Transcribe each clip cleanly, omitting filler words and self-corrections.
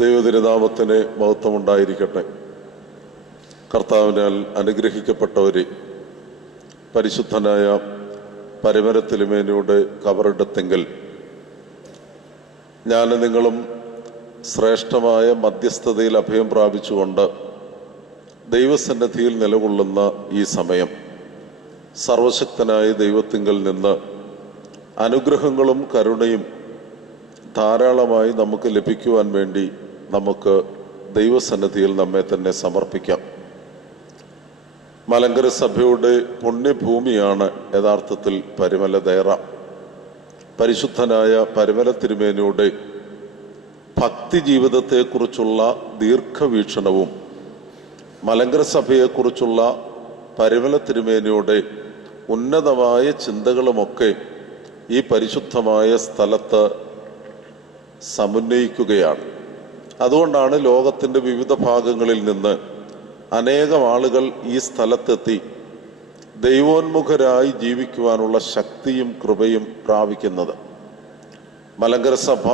ദൈവതിരുനാമത്തിന് മഹത്വമുണ്ടായിരിക്കട്ടെ. കർത്താവിനാൽ അനുഗ്രഹിക്കപ്പെട്ടവരെ, പരിശുദ്ധനായ പരിമല തിരുമേനിയുടെ കബറിടത്തെങ്കിൽ ഞാനും നിങ്ങളും ശ്രേഷ്ഠമായ മധ്യസ്ഥതയിൽ അഭയം പ്രാപിച്ചുകൊണ്ട് ദൈവസന്നിധിയിൽ നിലകൊള്ളുന്ന ഈ സമയം സർവശക്തനായ ദൈവത്തിങ്കൽ നിന്ന് അനുഗ്രഹങ്ങളും കരുണയും ധാരാളമായി നമുക്ക് ലഭിക്കുവാൻ വേണ്ടി നമുക്ക് ദൈവസന്നിധിയിൽ നമ്മെ തന്നെ സമർപ്പിക്കാം. മലങ്കര സഭയുടെ പുണ്യഭൂമിയാണ് യഥാർത്ഥത്തിൽ പരിമല ദേറ. പരിശുദ്ധനായ പരിമല തിരുമേനിയുടെ ഭക്തി ജീവിതത്തെക്കുറിച്ചുള്ള ദീർഘവീക്ഷണവും മലങ്കര സഭയെക്കുറിച്ചുള്ള പരിമല തിരുമേനിയുടെ ഉന്നതമായ ചിന്തകളുമൊക്കെ ഈ പരിശുദ്ധമായ സ്ഥലത്ത് സമുന്നയിക്കുകയാണ്. അതുകൊണ്ടാണ് ലോകത്തിൻ്റെ വിവിധ ഭാഗങ്ങളിൽ നിന്ന് അനേകം ആളുകൾ ഈ സ്ഥലത്തെത്തി ദൈവോന്മുഖരായി ജീവിക്കുവാനുള്ള ശക്തിയും കൃപയും പ്രാപിക്കുന്നത്. മലങ്കര സഭ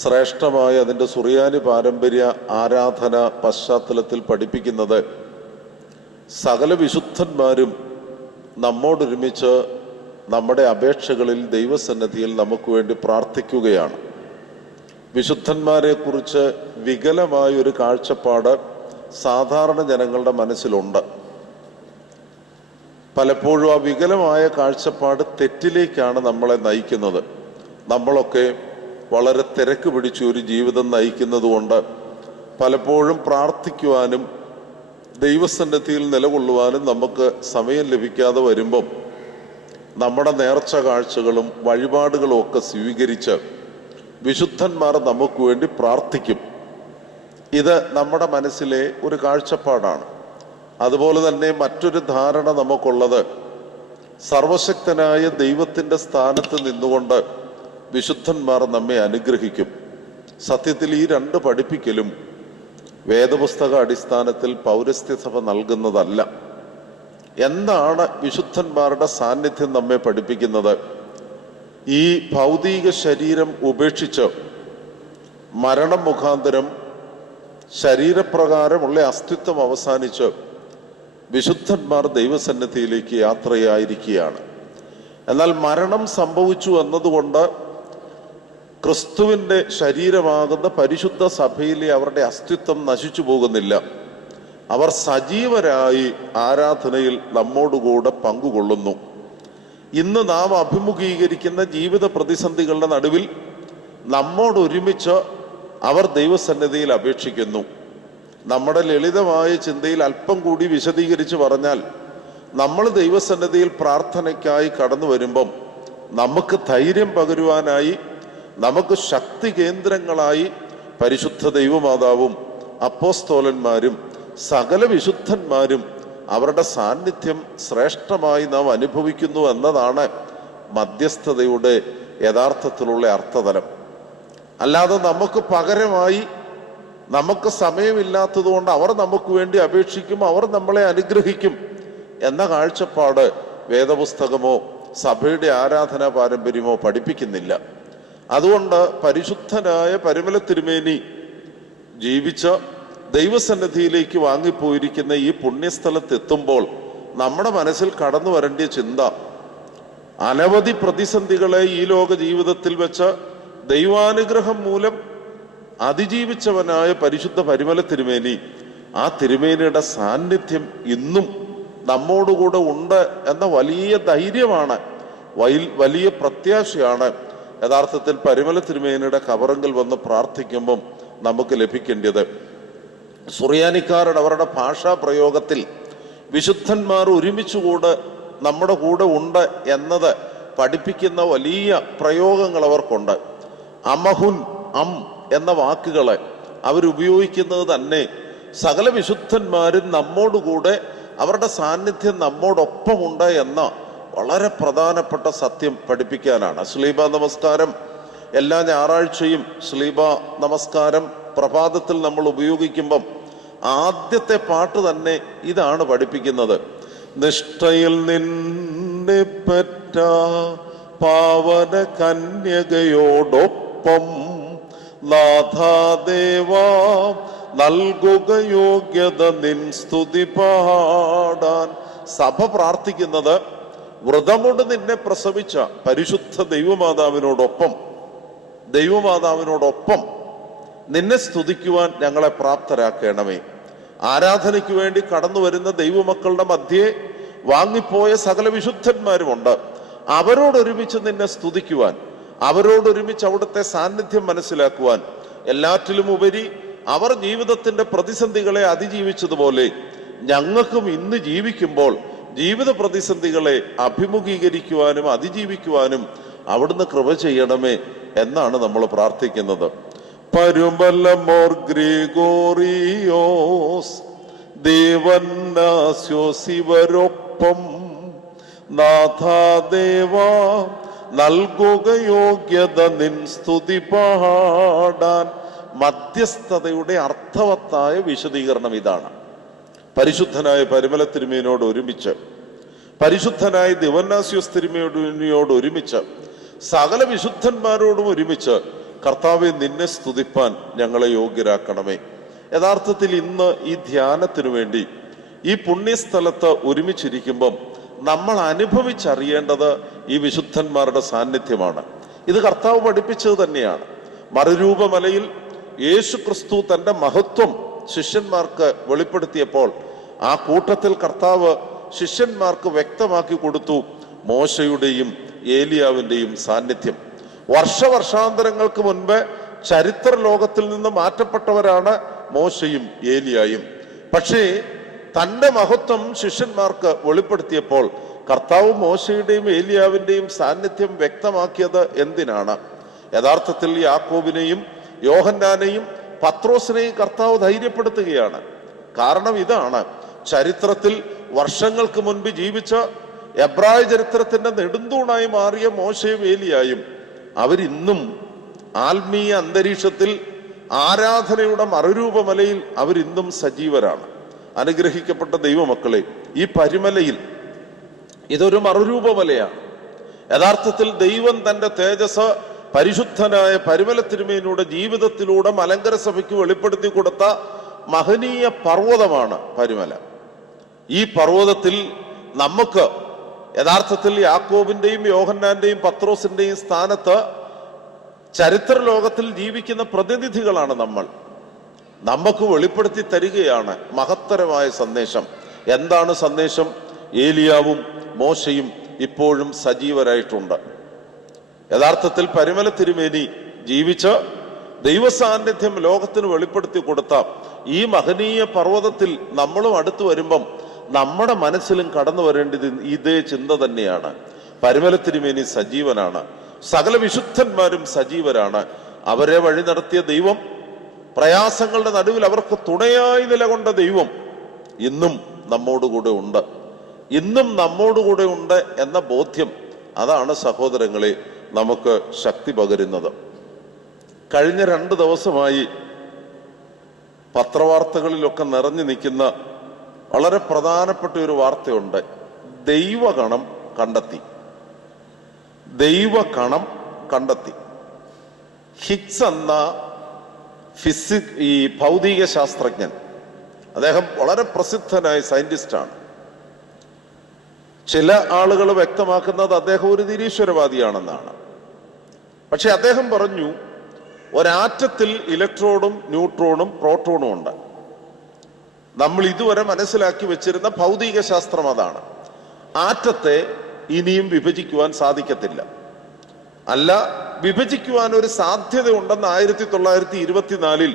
ശ്രേഷ്ഠമായ അതിൻ്റെ സുറിയാനി പാരമ്പര്യ ആരാധന പശ്ചാത്തലത്തിൽ പഠിപ്പിക്കുന്നത് സകല വിശുദ്ധന്മാരും നമ്മോടൊരുമിച്ച് നമ്മുടെ അപേക്ഷകളിൽ ദൈവസന്നിധിയിൽ നമുക്ക് വേണ്ടി പ്രാർത്ഥിക്കുകയാണ്. വിശുദ്ധന്മാരെക്കുറിച്ച് വികലമായൊരു കാഴ്ചപ്പാട് സാധാരണ ജനങ്ങളുടെ മനസ്സിലുണ്ട്. പലപ്പോഴും ആ വികലമായ കാഴ്ചപ്പാട് തെറ്റിലേക്കാണ് നമ്മളെ നയിക്കുന്നത്. നമ്മളൊക്കെ വളരെ തിരക്ക് പിടിച്ച ഒരു ജീവിതം നയിക്കുന്നത് കൊണ്ട് പലപ്പോഴും പ്രാർത്ഥിക്കുവാനും ദൈവസന്നിധിയിൽ നിലകൊള്ളുവാനും നമുക്ക് സമയം ലഭിക്കാതെ വരുമ്പം നമ്മുടെ നേർച്ച കാഴ്ചകളും വഴിപാടുകളും ഒക്കെ സ്വീകരിച്ച് വിശുദ്ധന്മാർ നമുക്ക് വേണ്ടി പ്രാർത്ഥിക്കും. ഇത് നമ്മുടെ മനസ്സിലെ ഒരു കാഴ്ചപ്പാടാണ്. അതുപോലെ തന്നെ മറ്റൊരു ധാരണ നമുക്കുള്ളത് സർവശക്തനായ ദൈവത്തിൻ്റെ സ്ഥാനത്ത് നിന്നുകൊണ്ട് വിശുദ്ധന്മാർ നമ്മെ അനുഗ്രഹിക്കും. സത്യത്തിൽ ഈ രണ്ട് പഠിപ്പിക്കലും വേദപുസ്തക അടിസ്ഥാനത്തിൽ പൗരസ്ത്യസഭ നൽകുന്നതല്ല. എന്താണ് വിശുദ്ധന്മാരുടെ സാന്നിധ്യം നമ്മെ പഠിപ്പിക്കുന്നത്? ഈ ഭൗതിക ശരീരം ഉപേക്ഷിച്ച് മരണം മുഖാന്തരം ശരീരപ്രകാരമുള്ള അസ്തിത്വം അവസാനിച്ച് വിശുദ്ധന്മാർ ദൈവസന്നിധിയിലേക്ക് യാത്രയായിരിക്കുകയാണ്. എന്നാൽ മരണം സംഭവിച്ചു എന്നതുകൊണ്ട് ക്രിസ്തുവിൻ്റെ ശരീരമാകുന്ന പരിശുദ്ധ സഭയിലെ അവരുടെ അസ്തിത്വം നശിച്ചു പോകുന്നില്ല. അവർ സജീവരായി ആരാധനയിൽ നമ്മോടുകൂടെ പങ്കുകൊള്ളുന്നു. ഇന്ന് നാം അഭിമുഖീകരിക്കുന്ന ജീവിത പ്രതിസന്ധികളുടെ നടുവിൽ നമ്മോടൊരുമിച്ച് അവർ ദൈവസന്നിധിയിൽ അപേക്ഷിക്കുന്നു. നമ്മുടെ ലളിതമായ ചിന്തയിൽ അല്പം കൂടി വിശദീകരിച്ച് പറഞ്ഞാൽ, നമ്മൾ ദൈവസന്നിധിയിൽ പ്രാർത്ഥനയ്ക്കായി കടന്നു വരുമ്പം നമുക്ക് ധൈര്യം പകരുവാനായി, നമുക്ക് ശക്തി കേന്ദ്രങ്ങളായി പരിശുദ്ധ ദൈവമാതാവും അപ്പോസ്തോലന്മാരും സകല വിശുദ്ധന്മാരും അവരുടെ സാന്നിധ്യം ശ്രേഷ്ഠമായി നാം അനുഭവിക്കുന്നു എന്നതാണ് മധ്യസ്ഥതയുടെ യഥാർത്ഥത്തിലുള്ള അർത്ഥതലം. അല്ലാതെ നമുക്ക് പകരമായി നമുക്ക് സമയമില്ലാത്തത് കൊണ്ട് അവർ നമുക്ക് വേണ്ടി അപേക്ഷിക്കും, അവർ നമ്മളെ അനുഗ്രഹിക്കും എന്ന കാഴ്ചപ്പാട് വേദപുസ്തകമോ സഭയുടെ ആരാധനാ പാരമ്പര്യമോ പഠിപ്പിക്കുന്നില്ല. അതുകൊണ്ട് പരിശുദ്ധനായ പരിമല തിരുമേനി ജീവിച്ച ദൈവസന്നിധിയിലേക്ക് വാങ്ങിപ്പോയിരിക്കുന്ന ഈ പുണ്യസ്ഥലത്തെത്തുമ്പോൾ നമ്മുടെ മനസ്സിൽ കടന്നു വരേണ്ട ചിന്ത, അനവധി പ്രതിസന്ധികളെ ഈ ലോക ജീവിതത്തിൽ വെച്ച് ദൈവാനുഗ്രഹം മൂലം അതിജീവിച്ചവനായ പരിശുദ്ധ പരിമല തിരുമേനി, ആ തിരുമേനിയുടെ സാന്നിധ്യം ഇന്നും നമ്മോടുകൂടെ ഉണ്ട് എന്ന വലിയ ധൈര്യമാണ്, വലിയ പ്രത്യാശയാണ് യഥാർത്ഥത്തിൽ പരിമല തിരുമേനിയുടെ കബറങ്കൽ വന്ന് പ്രാർത്ഥിക്കുമ്പം നമുക്ക് ലഭിക്കേണ്ടത്. സുറിയാനിക്കാരുടെ അവരുടെ ഭാഷാ പ്രയോഗത്തിൽ വിശുദ്ധന്മാർ ഒരുമിച്ചുകൂടെ നമ്മുടെ കൂടെ ഉണ്ട് എന്നത് പഠിപ്പിക്കുന്ന വലിയ പ്രയോഗങ്ങൾ അവർക്കുണ്ട്. അമഹുൻ, അം എന്ന വാക്കുകളെ അവരുപയോഗിക്കുന്നത് തന്നെ സകല വിശുദ്ധന്മാരും നമ്മോടുകൂടെ അവരുടെ സാന്നിധ്യം നമ്മോടൊപ്പമുണ്ട് എന്ന വളരെ പ്രധാനപ്പെട്ട സത്യം പഠിപ്പിക്കാനാണ്. ശ്ലീബ നമസ്കാരം എല്ലാ ഞായറാഴ്ചയും ശ്ലീബ നമസ്കാരം പ്രഭാതത്തിൽ നമ്മൾ ഉപയോഗിക്കുമ്പം ആദ്യത്തെ പാട്ട് തന്നെ ഇതാണ് പഠിപ്പിക്കുന്നത്. നിഷ്ഠയിൽ നിന്നെ പറ്റ പാവന കന്യകയോടൊപ്പം നാഥാദേവാ നൽകുക യോഗ്യത നിൻ സ്തുതി പാടാൻ. സഭ പ്രാർത്ഥിക്കുന്നത് വ്രതമുണ്ട് നിന്നെ പ്രസവിച്ച പരിശുദ്ധ ദൈവമാതാവിനോടൊപ്പം നിന്നെ സ്തുതിക്കുവാൻ ഞങ്ങളെ പ്രാപ്തരാക്കണമേ. ആരാധനയ്ക്ക് വേണ്ടി കടന്നു വരുന്ന ദൈവമക്കളുടെ മധ്യേ വാങ്ങിപ്പോയ സകല വിശുദ്ധന്മാരുമുണ്ട്. അവരോടൊരുമിച്ച് നിന്നെ സ്തുതിക്കുവാൻ, അവരോടൊരുമിച്ച് അവിടുത്തെ സാന്നിധ്യം മനസ്സിലാക്കുവാൻ, എല്ലാറ്റിലും ഉപരി അവർ ജീവിതത്തിന്റെ പ്രതിസന്ധികളെ അതിജീവിച്ചതുപോലെ ഞങ്ങൾക്കും ഇന്ന് ജീവിക്കുമ്പോൾ ജീവിത പ്രതിസന്ധികളെ അഭിമുഖീകരിക്കുവാനും അതിജീവിക്കുവാനും അവിടുന്ന് കൃപ ചെയ്യണമേ എന്നാണ് നമ്മൾ പ്രാർത്ഥിക്കുന്നത്. പരുമലമോർ ഗ്രിഗോറിയോസ് ദേവന്നാസ്യോസ് ഇവരൊപ്പം നാഥാദേവാ നൽകുക യോഗ്യത നിൻ സ്തുതി പാടാൻ. മധ്യസ്ഥതയുടെ അർത്ഥവത്തായ വിശദീകരണം ഇതാണ്. പരിശുദ്ധനായ പരിമല തിരുമേനിയോട് ഒരുമിച്ച്, പരിശുദ്ധനായ ദിവന്നാസ്യോസ് തിരുമേനിയോട് ഒരുമിച്ച്, സകല വിശുദ്ധന്മാരോടും ഒരുമിച്ച് കർത്താവെ നിന്നെ സ്തുതിപ്പാൻ ഞങ്ങളെ യോഗ്യരാക്കണമേ. യഥാർത്ഥത്തിൽ ഇന്ന് ഈ ധ്യാനത്തിനു വേണ്ടി ഈ പുണ്യസ്ഥലത്ത് ഒരുമിച്ചിരിക്കുമ്പം നമ്മൾ അനുഭവിച്ചറിയേണ്ടത് ഈ വിശുദ്ധന്മാരുടെ സാന്നിധ്യമാണ്. ഇത് കർത്താവ് പഠിപ്പിച്ചത് തന്നെയാണ്. മറുരൂപമലയിൽ യേശു ക്രിസ്തു തൻ്റെ മഹത്വം ശിഷ്യന്മാർക്ക് വെളിപ്പെടുത്തിയപ്പോൾ ആ കൂട്ടത്തിൽ കർത്താവ് ശിഷ്യന്മാർക്ക് വ്യക്തമാക്കി കൊടുത്തു മോശയുടെയും ഏലിയാവിൻ്റെയും സാന്നിധ്യം. വർഷാന്തരങ്ങൾക്ക് മുൻപ് ചരിത്ര ലോകത്തിൽ നിന്ന് മാറ്റപ്പെട്ടവരാണ് മോശയും ഏലിയായും. പക്ഷേ തൻ്റെ മഹത്വം ശിഷ്യന്മാർക്ക് വെളിപ്പെടുത്തിയപ്പോൾ കർത്താവ് മോശയുടെയും ഏലിയാവിൻ്റെയും സാന്നിധ്യം വ്യക്തമാക്കിയത് എന്തിനാണ്? യഥാർത്ഥത്തിൽ യാക്കോബിനെയും യോഹന്നാനെയും പത്രോസിനെയും കർത്താവ് ധൈര്യപ്പെടുത്തുകയാണ്. കാരണം ഇതാണ്, ചരിത്രത്തിൽ വർഷങ്ങൾക്ക് മുൻപ് ജീവിച്ച എബ്രായ ചരിത്രത്തിന്റെ നെടുന്തൂണായി മാറിയ മോശയും ഏലിയായും അവരിന്നും ആത്മീയ അന്തരീക്ഷത്തിൽ ആരാധനയുടെ മറുരൂപമലയിൽ അവരിന്നും സജീവരാണ്. അനുഗ്രഹിക്കപ്പെട്ട ദൈവമക്കളെ, ഈ പരിമലയിൽ ഇതൊരു മറുരൂപമലയാണ്. യഥാർത്ഥത്തിൽ ദൈവം തൻ്റെ തേജസ് പരിശുദ്ധനായ പരിമല തിരുമേനിയുടെ ജീവിതത്തിലൂടെ മലങ്കര സഭയ്ക്ക് വെളിപ്പെടുത്തി കൊടുത്ത മഹനീയ പർവ്വതമാണ് പരിമല. ഈ പർവ്വതത്തിൽ നമുക്ക് യഥാർത്ഥത്തിൽ യാക്കോബിന്റെയും യോഹന്നാന്റെയും പത്രോസിന്റെയും സ്ഥാനത്ത് ചരിത്ര ലോകത്തിൽ ജീവിക്കുന്ന പ്രതിനിധികളാണ് നമ്മൾ. നമുക്ക് വെളിപ്പെടുത്തി തരികയാണ് മഹത്തരമായ സന്ദേശം. എന്താണ് സന്ദേശം? ഏലിയാവും മോശയും ഇപ്പോഴും സജീവരായിട്ടുണ്ട്. യഥാർത്ഥത്തിൽ പരിമല തിരുമേനി ജീവിച്ച് ദൈവസാന്നിധ്യം ലോകത്തിന് വെളിപ്പെടുത്തി കൊടുത്ത ഈ മഹനീയ പർവ്വതത്തിൽ നമ്മളും അടുത്തു വരുമ്പം നമ്മുടെ മനസ്സിലും കടന്നു വരേണ്ടത് ഇതേ ചിന്ത തന്നെയാണ്. പരിമല തിരുമേനി സജീവനാണ്, സകല വിശുദ്ധന്മാരും സജീവരാണ്. അവരെ വഴി നടത്തിയ ദൈവം, പ്രയാസങ്ങളുടെ നടുവിൽ അവർക്ക് തുണയായി നിലകൊണ്ട ദൈവം ഇന്നും നമ്മോടുകൂടെ ഉണ്ട്. ഇന്നും നമ്മോടുകൂടെ ഉണ്ട് എന്ന ബോധ്യം, അതാണ് സഹോദരങ്ങളെ നമുക്ക് ശക്തി പകരുന്നത്. കഴിഞ്ഞ 2 ദിവസമായി പത്രവാർത്തകളിലൊക്കെ നിറഞ്ഞു നിൽക്കുന്ന വളരെ പ്രധാനപ്പെട്ട ഒരു വാർത്തയുണ്ട്. ദൈവകണം കണ്ടെത്തി. ഹിഗ്സ് എന്ന ഈ ഭൗതിക ശാസ്ത്രജ്ഞൻ, അദ്ദേഹം വളരെ പ്രസിദ്ധനായ സയന്റിസ്റ്റാണ്. ചില ആളുകൾ വ്യക്തമാക്കുന്നത് അദ്ദേഹം ഒരു നിരീശ്വരവാദിയാണെന്നാണ്. പക്ഷെ അദ്ദേഹം പറഞ്ഞു, ഒരാറ്റത്തിൽ ഇലക്ട്രോണും ന്യൂട്രോണും പ്രോട്ടോണും ഉണ്ട്. നമ്മൾ ഇതുവരെ മനസ്സിലാക്കി വെച്ചിരുന്ന ഭൗതിക ശാസ്ത്രം അതാണ്. ആറ്റത്തെ ഇനിയും വിഭജിക്കുവാൻ സാധിക്കത്തില്ല. അല്ല, വിഭജിക്കുവാൻ ഒരു സാധ്യത ഉണ്ടെന്ന് 1924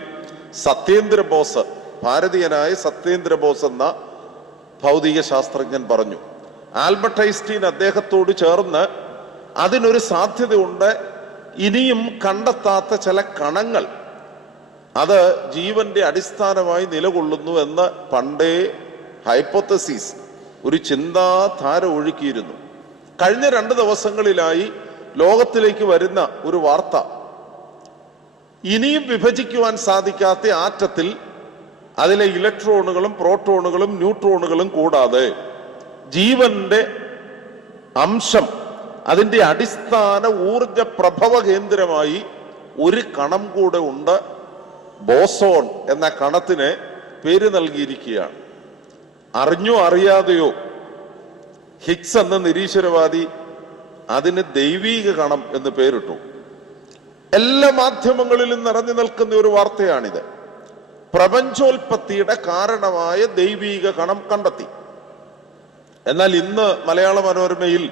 സത്യേന്ദ്രബോസ്, ഭാരതീയനായ സത്യേന്ദ്രബോസ് എന്ന ഭൗതിക ശാസ്ത്രജ്ഞൻ പറഞ്ഞു. ആൽബർട്ട് ഐൻസ്റ്റീൻ അദ്ദേഹത്തോട് ചേർന്ന് അതിനൊരു സാധ്യതയുണ്ട്, ഇനിയും കണ്ടെത്താത്ത ചില കണങ്ങൾ അത് ജീവന്റെ അടിസ്ഥാനമായി നിലകൊള്ളുന്നു എന്ന് പണ്ടേ ഹൈപ്പോത്തസിസ്, ഒരു ചിന്താധാര ഒഴുക്കിയിരുന്നു. കഴിഞ്ഞ 2 ദിവസങ്ങളിലായി ലോകത്തിലേക്ക് വരുന്ന ഒരു വാർത്ത, ഇനിയും വിഭജിക്കുവാൻ സാധിക്കാത്ത ആറ്റത്തിൽ അതിലെ ഇലക്ട്രോണുകളും പ്രോട്ടോണുകളും ന്യൂട്രോണുകളും കൂടാതെ ജീവന്റെ അംശം, അതിൻ്റെ അടിസ്ഥാന ഊർജ പ്രഭവ കേന്ദ്രമായി ഒരു കണം കൂടെ ഉണ്ട്. ബോസോൺ എന്ന കണത്തിന് പേര് നൽകിയിരിക്കുകയാണ്. അറിഞ്ഞോ അറിയാതെയോ ഹിഗ്സ് എന്ന നിരീശ്വരവാദി അതിന് ദൈവീക കണം എന്ന് പേരിട്ടു. എല്ലാ മാധ്യമങ്ങളിലും നിറഞ്ഞു നിൽക്കുന്ന ഒരു വാർത്തയാണിത്. പ്രപഞ്ചോൽപത്തിയുടെ കാരണമായ ദൈവീക കണം കണ്ടെത്തി. എന്നാൽ ഇന്ന് മലയാള മനോരമയിൽ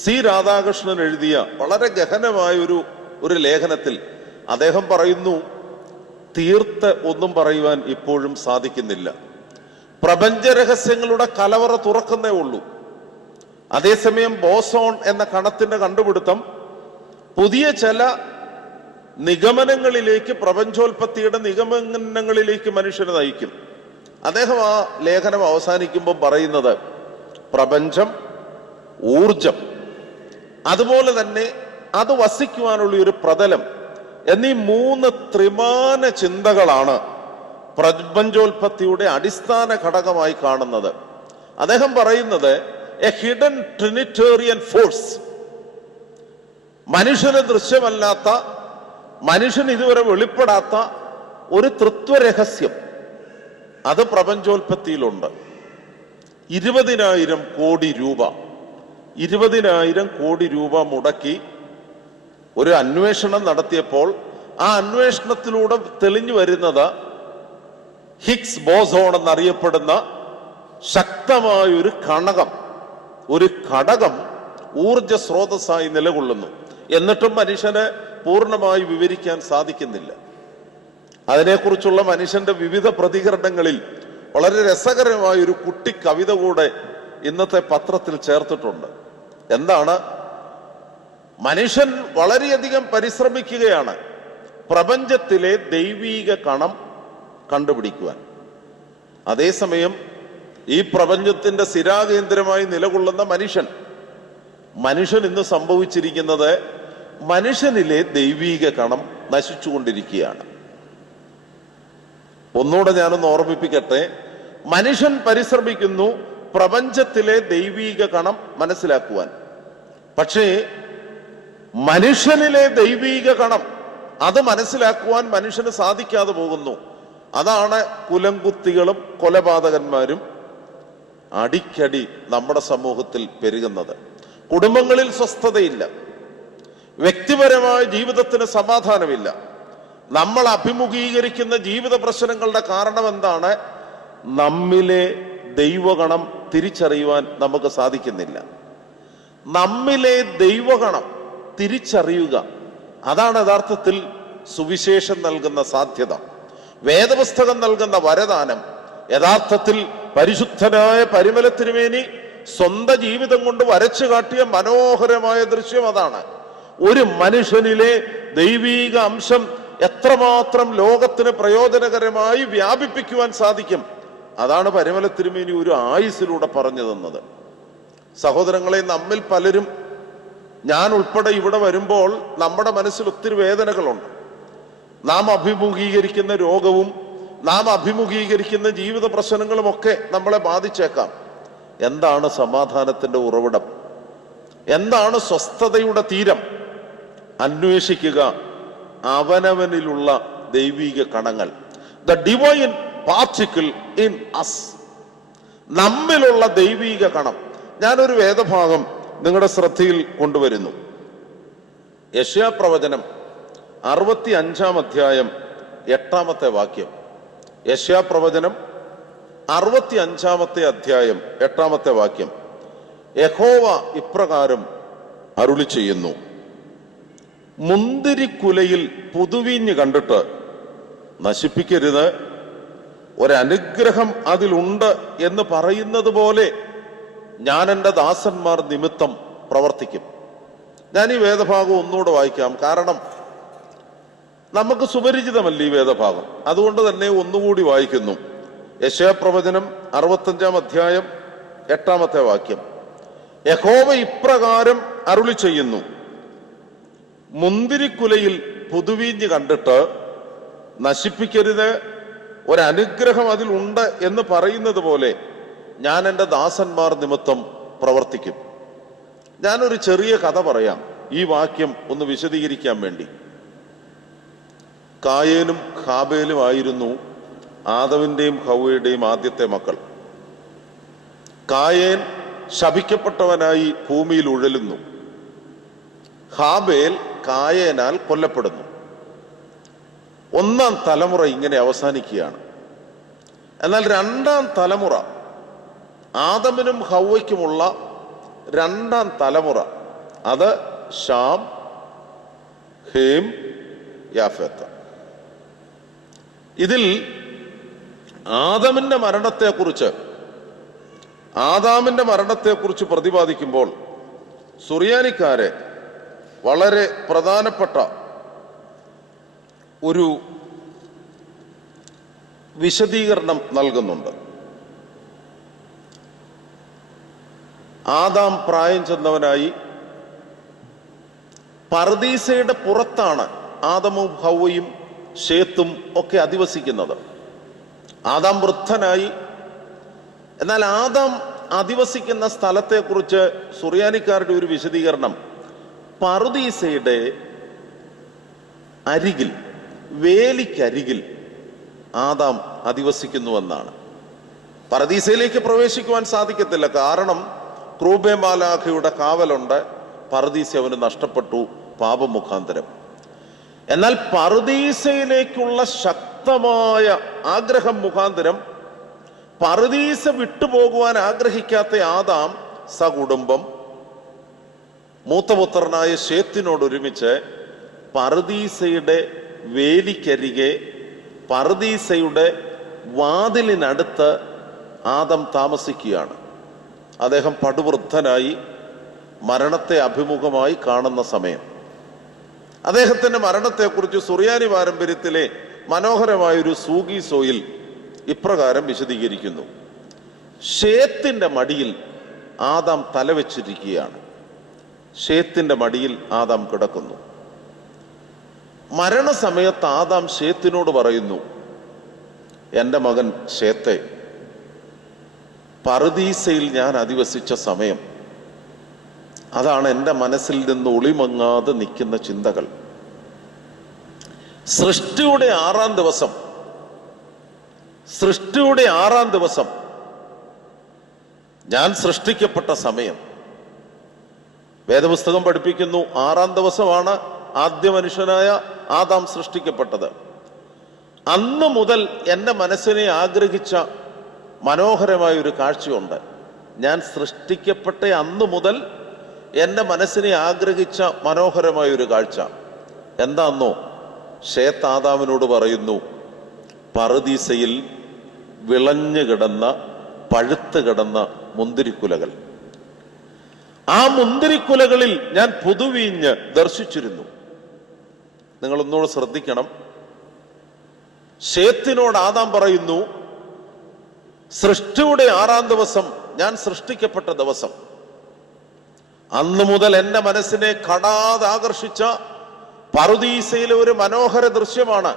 സി രാധാകൃഷ്ണൻ എഴുതിയ വളരെ ഗഹനമായ ഒരു ലേഖനത്തിൽ അദ്ദേഹം പറയുന്നു, തീർത്ത് ഒന്നും പറയുവാൻ ഇപ്പോഴും സാധിക്കുന്നില്ല. പ്രപഞ്ച രഹസ്യങ്ങളുടെ കലവറ തുറക്കുന്നേ ഉള്ളൂ. അതേസമയം ബോസോൺ എന്ന കണത്തിന്റെ കണ്ടുപിടുത്തം പുതിയ ചില നിഗമനങ്ങളിലേക്ക്, പ്രപഞ്ചോൽപത്തിയുടെ നിഗമനങ്ങളിലേക്ക് മനുഷ്യനെ നയിക്കും. അദ്ദേഹം ആ ലേഖനം അവസാനിക്കുമ്പോൾ പറയുന്നത്, പ്രപഞ്ചം, ഊർജം, അതുപോലെ തന്നെ അത് വസിക്കുവാനുള്ള ഒരു പ്രതലം എന്നീ 3 ത്രിമാന ചിന്തകളാണ് പ്രപഞ്ചോൽപത്തിയുടെ അടിസ്ഥാന ഘടകമായി കാണുന്നത്. അദ്ദേഹം പറയുന്നത് എ ഹിഡൻ ട്രിനിറ്റേറിയൻ ഫോഴ്സ്, മനുഷ്യന് ദൃശ്യമല്ലാത്ത, മനുഷ്യൻ ഇതുവരെ വെളിപ്പെടാത്ത ഒരു തൃത്വരഹസ്യം അത് പ്രപഞ്ചോൽപത്തിയിലുണ്ട്. 20,000 കോടി രൂപ മുടക്കി ഒരു അന്വേഷണം നടത്തിയപ്പോൾ ആ അന്വേഷണത്തിലൂടെ തെളിഞ്ഞു വരുന്നത് ഹിഗ്സ് ബോസോൺ എന്നറിയപ്പെടുന്ന ശക്തമായ ഒരു ഘടകം ഊർജ സ്രോതസ്സായി നിലകൊള്ളുന്നു. എന്നിട്ടും മനുഷ്യന് പൂർണ്ണമായി വിവരിക്കാൻ സാധിക്കുന്നില്ല. അതിനെക്കുറിച്ചുള്ള മനുഷ്യന്റെ വിവിധ പ്രതികരണങ്ങളിൽ വളരെ രസകരമായ ഒരു കുട്ടി കവിത കൂടെ ഇന്നത്തെ പത്രത്തിൽ ചേർത്തിട്ടുണ്ട്. എന്താണ്? മനുഷ്യൻ വളരെയധികം പരിശ്രമിക്കുകയാണ് പ്രപഞ്ചത്തിലെ ദൈവീക കണം കണ്ടുപിടിക്കുവാൻ. അതേസമയം ഈ പ്രപഞ്ചത്തിന്റെ സ്ഥിരാകേന്ദ്രമായി നിലകൊള്ളുന്ന മനുഷ്യൻ ഇന്ന് സംഭവിച്ചിരിക്കുന്നത്, മനുഷ്യനിലെ ദൈവീക കണം നശിച്ചുകൊണ്ടിരിക്കുകയാണ്. ഒന്നുകൂടെ ഞാനൊന്ന് ഓർമ്മിപ്പിക്കട്ടെ. മനുഷ്യൻ പരിശ്രമിക്കുന്നു പ്രപഞ്ചത്തിലെ ദൈവീക കണം മനസ്സിലാക്കുവാൻ. പക്ഷേ മനുഷ്യനിലെ ദൈവീക കണം അത് മനസ്സിലാക്കുവാൻ മനുഷ്യന് സാധിക്കാതെ പോകുന്നു. അതാണ് കുലംകുത്തികളും കൊലപാതകന്മാരും അടിക്കടി നമ്മുടെ സമൂഹത്തിൽ പെരുകുന്നത്. കുടുംബങ്ങളിൽ സ്വസ്ഥതയില്ല, വ്യക്തിപരമായ ജീവിതത്തിന് സമാധാനമില്ല. നമ്മൾ അഭിമുഖീകരിക്കുന്ന ജീവിത പ്രശ്നങ്ങളുടെ കാരണം എന്താണ്? നമ്മിലെ ദൈവഗണം തിരിച്ചറിയുവാൻ നമുക്ക് സാധിക്കുന്നില്ല. നമ്മിലെ ദൈവഗണം തിരിച്ചറിയുക, അതാണ് യഥാർത്ഥത്തിൽ സുവിശേഷം നൽകുന്ന സാധ്യത. വേദപുസ്തകം നൽകുന്ന വരദാനം യഥാർത്ഥത്തിൽ പരിശുദ്ധനായ പരിമല തിരുമേനി സ്വന്തം ജീവിതം കൊണ്ട് വരച്ചു കാട്ടിയ മനോഹരമായ ദൃശ്യം അതാണ്. ഒരു മനുഷ്യനിലെ ദൈവീക അംശം എത്രമാത്രം ലോകത്തിന് പ്രയോജനകരമായി വ്യാപിപ്പിക്കുവാൻ സാധിക്കും, അതാണ് പരിമല തിരുമേനി ഒരു ആയുസ്സിലൂടെ പറഞ്ഞു തന്നത്. സഹോദരങ്ങളെ, നമ്മിൽ പലരും, ഞാൻ ഉൾപ്പെടെ ഇവിടെ വരുമ്പോൾ നമ്മുടെ മനസ്സിൽ ഒത്തിരി വേദനകളുണ്ട്. നാം അഭിമുഖീകരിക്കുന്ന രോഗവും നാം അഭിമുഖീകരിക്കുന്ന ജീവിത പ്രശ്നങ്ങളുമൊക്കെ നമ്മളെ ബാധിച്ചേക്കാം. എന്താണ് സമാധാനത്തിന്റെ ഉറവിടം? എന്താണ് സ്വസ്ഥതയുടെ തീരം? അന്വേഷിക്കുക അവനവനിലുള്ള ദൈവിക കണങ്ങൾ, the divine particle in us, നമ്മിലുള്ള ദൈവിക കണം. ഞാനൊരു വേദഭാഗം നിങ്ങളുടെ ശ്രദ്ധയിൽ കൊണ്ടുവരുന്നു. യെശയ്യാ പ്രവചനം 65-ാം അധ്യായം 8-ാമത്തെ വാക്യം. യെശയ്യാ പ്രവചനം 65-ാമത്തെ അധ്യായം 8-ാമത്തെ വാക്യം. യഹോവ ഇപ്രകാരം അരുളി ചെയ്യുന്നു, മുന്തിരിക്കുലയിൽ പുതുവീഞ്ഞ് കണ്ടിട്ട് നശിപ്പിക്കരുത്, ഒരനുഗ്രഹം അതിലുണ്ട് എന്ന് പറയുന്നത് പോലെ ഞാൻ എൻ്റെ ദാസന്മാർ നിമിത്തം പ്രവർത്തിക്കും. ഞാൻ ഈ വേദഭാഗം ഒന്നുകൂടെ വായിക്കാം, കാരണം നമുക്ക് സുപരിചിതമല്ല ഈ വേദഭാഗം. അതുകൊണ്ട് തന്നെ ഒന്നുകൂടി വായിക്കുന്നു. യെശയ്യാ പ്രവചനം 65-ാം അധ്യായം 8-ാമത്തെ വാക്യം. യഹോവ ഇപ്രകാരം അരുളി ചെയ്യുന്നു, മുന്തിരിക്കുലയിൽ പുതുവീഞ്ഞ് കണ്ടിട്ട് നശിപ്പിക്കരുത്, ഒരനുഗ്രഹം അതിലുണ്ട് എന്ന് പറയുന്നത് പോലെ ഞാൻ എൻ്റെ ദാസന്മാർ നിമിത്തം പ്രവർത്തിക്കും. ഞാനൊരു ചെറിയ കഥ പറയാം ഈ വാക്യം ഒന്ന് വിശദീകരിക്കാൻ വേണ്ടി. കായേനും ഹാബേലും ആയിരുന്നു ആദമിന്റെയും ഹവ്വയുടെയും ആദ്യത്തെ മക്കൾ. കായേൻ ശപിക്കപ്പെട്ടവനായി ഭൂമിയിൽ ഉഴലുന്നു. ഹാബേൽ കായേനാൽ കൊല്ലപ്പെടുന്നു. ഒന്നാം തലമുറ ഇങ്ങനെ അവസാനിക്കുകയാണ്. എന്നാൽ രണ്ടാം തലമുറ, ആദമിനും ഹവ്വയ്ക്കുമുള്ള രണ്ടാം തലമുറ, അത് ഷാം, ഹേം, യാഫെത്ത്. ഇതിൽ ആദാമിന്റെ മരണത്തെക്കുറിച്ച് പ്രതിപാദിക്കുമ്പോൾ സുറിയാനിക്കാരെ വളരെ പ്രധാനപ്പെട്ട ഒരു വിശദീകരണം നൽകുന്നുണ്ട്. ആദാം പ്രായം ചെന്നവനായി പർദീസയുടെ പുറത്താണ് ആദമും ഹവ്വയും ശേത്തും ഒക്കെ അധിവസിക്കുന്നത്. ആദാം വൃദ്ധനായി. എന്നാൽ ആദാം അധിവസിക്കുന്ന സ്ഥലത്തെക്കുറിച്ച് സുറിയാനിക്കാരുടെ ഒരു വിശദീകരണം, പർദീസയുടെ അരികിൽ, വേലിക്കരികിൽ ആദാം അധിവസിക്കുന്നുവെന്നാണ്. പർദീസയിലേക്ക് പ്രവേശിക്കുവാൻ സാധിക്കത്തില്ല. കാരണം ക്രൂബെ മാലാഖയുടെ കാവലുണ്ട്. പർദീസ അവന് നഷ്ടപ്പെട്ടു പാപമുഖാന്തരം. എന്നാൽ പർദീസയിലേക്കുള്ള ശക്തമായ ആഗ്രഹം മുഖാന്തരം പർദീസ വിട്ടുപോകുവാൻ ആഗ്രഹിക്കാത്ത ആദാം സകുടുംബം മൂത്തപുത്രനായ ശേത്തിനോടൊരുമിച്ച് പർദീസയുടെ വേലിക്കരികെ, പർദീസയുടെ വാതിലിനടുത്ത് ആദം താമസിക്കുകയാണ്. അദ്ദേഹം പടുവൃദ്ധനായി മരണത്തെ അഭിമുഖമായി കാണുന്ന സമയം. അദ്ദേഹത്തിന്റെ മരണത്തെക്കുറിച്ച് സുറിയാനി പാരമ്പര്യത്തിലെ മനോഹരമായൊരു സൂഗീസോയിൽ ഇപ്രകാരം വിശദീകരിക്കുന്നു. ശേത്തിന്റെ മടിയിൽ ആദാം തലവെച്ചിരിക്കുകയാണ്. ശേത്തിന്റെ മടിയിൽ ആദാം കിടക്കുന്നു. മരണസമയത്ത് ആദാം ശേത്തിനോട് പറയുന്നു, എൻ്റെ മകൻ ശേത്തെ, പർദീസയിൽ ഞാൻ അധിവസിച്ച സമയം, അതാണ് എൻ്റെ മനസ്സിൽ നിന്ന് ഒളിമങ്ങാതെ നിൽക്കുന്ന ചിന്തകൾ. സൃഷ്ടിയുടെ ആറാം ദിവസം ഞാൻ സൃഷ്ടിക്കപ്പെട്ട സമയം. വേദപുസ്തകം പഠിപ്പിക്കുന്നു, 6-ാം ദിവസമാണ് ആദ്യ മനുഷ്യനായ ആദാം സൃഷ്ടിക്കപ്പെട്ടത്. അന്ന് മുതൽ എൻ്റെ മനസ്സിനെ ആഗ്രഹിച്ച മനോഹരമായ ഒരു കാഴ്ചയുണ്ട്. ഞാൻ സൃഷ്ടിക്കപ്പെട്ട അന്ന് മുതൽ എൻ്റെ മനസ്സിനെ ആഗ്രഹിച്ച മനോഹരമായ ഒരു കാഴ്ച എന്താന്നോ? ശേത്ത് ആദാമിനോട് പറയുന്നു, പർദീസയിൽ വിളഞ്ഞു കിടന്ന, പഴുത്ത് കിടന്ന മുന്തിരിക്കുലകൾ, ആ മുന്തിരിക്കുലകളിൽ ഞാൻ പുതുവീഞ്ഞ് ദർശിച്ചിരുന്നു. നിങ്ങളൊന്നുകൂടെ ശ്രദ്ധിക്കണം. ശേത്തിനോട് ആദാം പറയുന്നു, സൃഷ്ടിയുടെ 6-ാം ദിവസം, ഞാൻ സൃഷ്ടിക്കപ്പെട്ട ദിവസം, അന്ന് മുതൽ എൻ്റെ മനസ്സിനെ കടാതെ ആകർഷിച്ച പർദീസയിലെ ഒരു മനോഹര ദൃശ്യമാണ്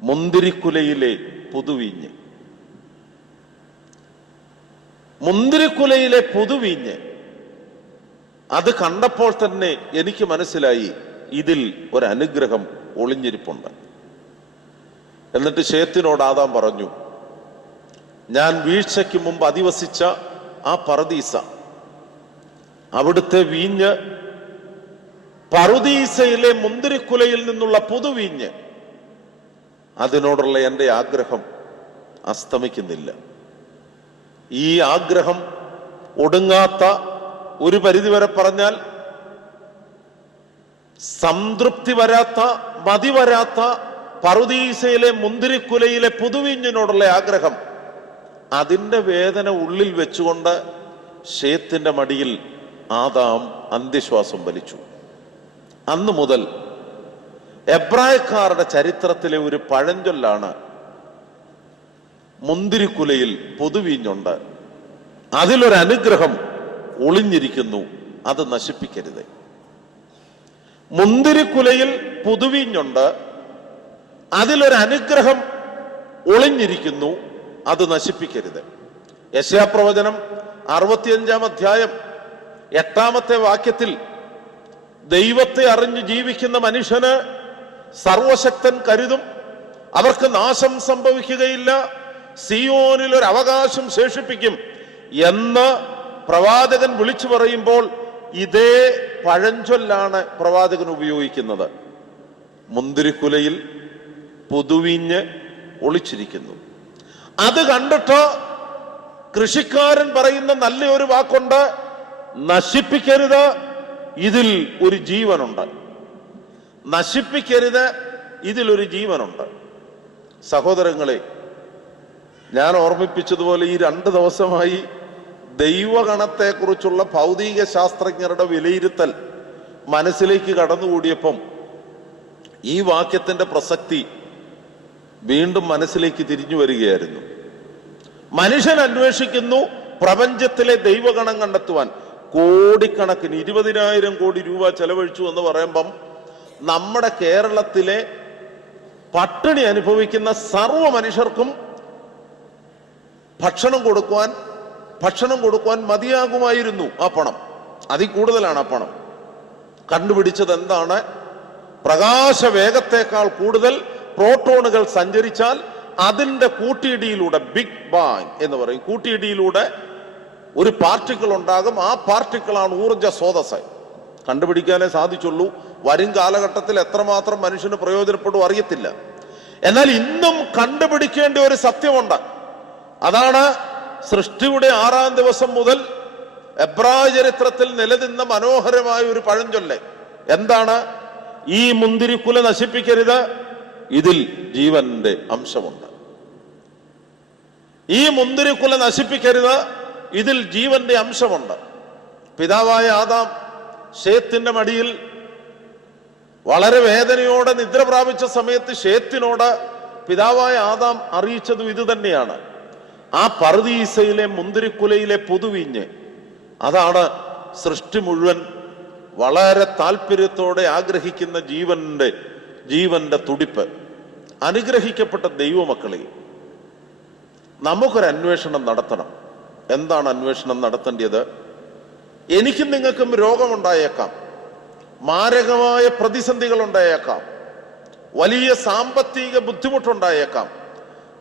മുന്തിരിക്കുലയിലെ പുതുവീഞ്ഞ്. മുന്തിരിക്കുലയിലെ പുതുവീഞ്ഞ് അത് കണ്ടപ്പോൾ തന്നെ എനിക്ക് മനസ്സിലായി, ഇതിൽ ഒരനുഗ്രഹം ഒളിഞ്ഞിരിപ്പുണ്ട്. എന്നിട്ട് ശേത്തിനോട് ആദാം പറഞ്ഞു, ഞാൻ വീഴ്ചയ്ക്ക് മുമ്പ് അധിവസിച്ച ആ പർദീസ, അവിടുത്തെ വീഞ്ഞ്, പർദീസയിലെ മുന്തിരിക്കുലയിൽ നിന്നുള്ള പുതുവീഞ്ഞ്, അതിനോടുള്ള എൻ്റെ ആഗ്രഹം അസ്തമിക്കുന്നില്ല. ഈ ആഗ്രഹം ഒടുങ്ങാത്ത, ഒരു പരിധിവരെ പറഞ്ഞാൽ സംതൃപ്തി വരാത്ത, മതി വരാത്ത പർദീസയിലെ മുന്തിരിക്കുലയിലെ പുതുവീഞ്ഞിനോടുള്ള ആഗ്രഹം, അതിൻ്റെ വേദന ഉള്ളിൽ വെച്ചുകൊണ്ട് ശേത്തിന്റെ മടിയിൽ ആദാം അന്ത്യശ്വാസം വലിച്ചു. അന്നു മുതൽ എബ്രായക്കാരുടെ ചരിത്രത്തിലെ ഒരു പഴഞ്ചൊല്ലാണ്, മുന്തിരിക്കുലയിൽ പുതുവീഞ്ഞുണ്ട്, അതിലൊരനുഗ്രഹം ഒളിഞ്ഞിരിക്കുന്നു, അത് നശിപ്പിക്കരുത്. മുന്തിരിക്കുലയിൽ പുതുവീഞ്ഞുണ്ട്, അതിലൊരനുഗ്രഹം ഒളിഞ്ഞിരിക്കുന്നു, അത് നശിപ്പിക്കരുത്. യെശയ്യാപ്രവചനം 65-ാം അധ്യായം 8-ാമത്തെ വാക്യത്തിൽ, ദൈവത്തെ അറിഞ്ഞ് ജീവിക്കുന്ന മനുഷ്യന് സർവശക്തൻ കരുതും, അവർക്ക് നാശം സംഭവിക്കുകയില്ല, സിയോനിൽ ഒരു അവകാശം ശേഷിപ്പിക്കും എന്ന് പ്രവാചകൻ വിളിച്ചു പറയുമ്പോൾ ഇതേ പഴഞ്ചൊല്ലാണ് പ്രവാചകൻ ഉപയോഗിക്കുന്നത്. മുന്തിരിക്കുലയിൽ പുതുവിഞ്ഞ് ഒളിച്ചിരിക്കുന്നു. അത് കണ്ടിട്ട് കൃഷിക്കാരൻ പറയുന്ന നല്ലൊരു വാക്കുണ്ട്, നശിപ്പിക്കരുത്, ഇതിൽ ഒരു ജീവനുണ്ട്. നശിപ്പിക്കരുത്, ഇതിലൊരു ജീവനുണ്ട്. സഹോദരങ്ങളെ, ഞാൻ ഓർമ്മിപ്പിച്ചതുപോലെ ഈ 2 ദിവസമായി ദൈവഗണത്തെക്കുറിച്ചുള്ള ഭൗതിക ശാസ്ത്രജ്ഞരുടെ വിലയിരുത്തൽ മനസ്സിലേക്ക് കടന്നുകൂടിയപ്പം ഈ വാക്യത്തിന്റെ പ്രസക്തി വീണ്ടും മനസ്സിലേക്ക് തിരിഞ്ഞു വരികയായിരുന്നു. മനുഷ്യൻ അന്വേഷിക്കുന്നു പ്രപഞ്ചത്തിലെ ദൈവഗണം കണ്ടെത്തുവാൻ. കോടിക്കണക്കിന് 20,000 കോടി രൂപ ചെലവഴിച്ചു എന്ന് പറയുമ്പം നമ്മുടെ കേരളത്തിലെ പട്ടിണി അനുഭവിക്കുന്ന സർവ്വ മനുഷ്യർക്കും ഭക്ഷണം കൊടുക്കുവാൻ മതിയാകുമായിരുന്നു ആ പണം. അതിൽ കൂടുതലാണ് ആ പണം. കണ്ടുപിടിച്ചത് എന്താണ്? പ്രകാശവേഗത്തെക്കാൾ കൂടുതൽ പ്രോട്ടോണുകൾ സഞ്ചരിച്ചാൽ അതിന്റെ കൂട്ടിയിടിയിലൂടെ, ബിഗ് ബാങ് എന്ന് പറയും, കൂട്ടിയിടിയിലൂടെ ഒരു പാർട്ടിക്കിൾ ഉണ്ടാകും. ആ പാർട്ടിക്കിളാണ് ഊർജ സ്രോതസ്. കണ്ടുപിടിക്കാനേ സാധിച്ചുള്ളൂ. വരും കാലഘട്ടത്തിൽ എത്രമാത്രം മനുഷ്യന് പ്രയോജനപ്പെടും അറിയത്തില്ല. എന്നാൽ ഇന്നും കണ്ടുപിടിക്കേണ്ട ഒരു സത്യമുണ്ട്. അതാണ് സൃഷ്ടിയുടെ 6-ാം ദിവസം മുതൽ എബ്രായ ചരിത്രത്തിൽ നിലനിന്ന മനോഹരമായ ഒരു പഴഞ്ചൊല്ല്. എന്താണ്? ഈ മുന്തിരിക്കുല നശിപ്പിക്കരുത്, ഇതിൽ ജീവന്റെ അംശമുണ്ട്. ഈ മുന്തിരിക്കുല നശിപ്പിക്കരുത്, ഇതിൽ ജീവന്റെ അംശമുണ്ട്. പിതാവായ ആദാം ശേത്തിന്റെ മടിയിൽ വളരെ വേദനയോടെ നിദ്ര പ്രാപിച്ച സമയത്ത് ശേത്തിനോട് പിതാവായ ആദാം അറിയിച്ചതും ഇത് തന്നെയാണ്. ആ പറുദീസയിലെ മുന്തിരിക്കുലയിലെ പുതുവീഞ്ഞ്, അതാണ് സൃഷ്ടി മുഴുവൻ വളരെ താല്പര്യത്തോടെ ആഗ്രഹിക്കുന്ന ജീവന്റെ തുടിപ്പ്. അനുഗ്രഹിക്കപ്പെട്ട ദൈവമക്കളെ, നമുക്കൊരു അന്വേഷണം നടത്തണം. എന്താണ് അന്വേഷണം നടത്തേണ്ടത്? എനിക്കും നിങ്ങൾക്കും രോഗമുണ്ടായേക്കാം, മാരകമായ പ്രതിസന്ധികൾ ഉണ്ടായേക്കാം, വലിയ സാമ്പത്തിക ബുദ്ധിമുട്ടുണ്ടായേക്കാം.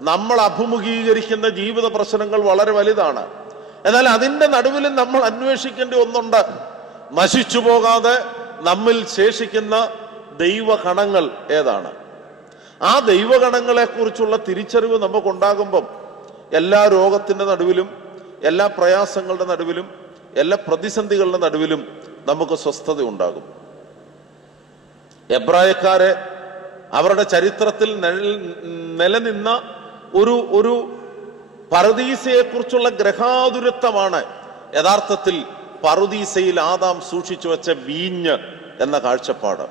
നമ്മൾ അഭിമുഖീകരിക്കുന്ന ജീവിത പ്രശ്നങ്ങൾ വളരെ വലുതാണ്. എന്നാൽ അതിൻ്റെ നടുവിലും നമ്മൾ അന്വേഷിക്കേണ്ട ഒന്നുണ്ട്. നശിച്ചു പോകാതെ നമ്മിൽ ശേഷിക്കുന്ന ദൈവഗണങ്ങൾ ഏതാണ്? ആ ദൈവഗണങ്ങളെ കുറിച്ചുള്ള തിരിച്ചറിവ് നമുക്കുണ്ടാകുമ്പം എല്ലാ രോഗത്തിന്റെ നടുവിലും, എല്ലാ പ്രയാസങ്ങളുടെ നടുവിലും, എല്ലാ പ്രതിസന്ധികളുടെ നടുവിലും നമുക്ക് സ്വസ്ഥത ഉണ്ടാകും. എബ്രായക്കാരെ അവരുടെ ചരിത്രത്തിൽ നിലനിന്ന ഒരു പറുദീസയെക്കുറിച്ചുള്ള ഗ്രഹാതുരത്വമാണ് യഥാർത്ഥത്തിൽ പറുദീസയിൽ ആദാം സൂക്ഷിച്ചു വെച്ച വീഞ്ഞ് എന്ന കാഴ്ചപ്പാട്.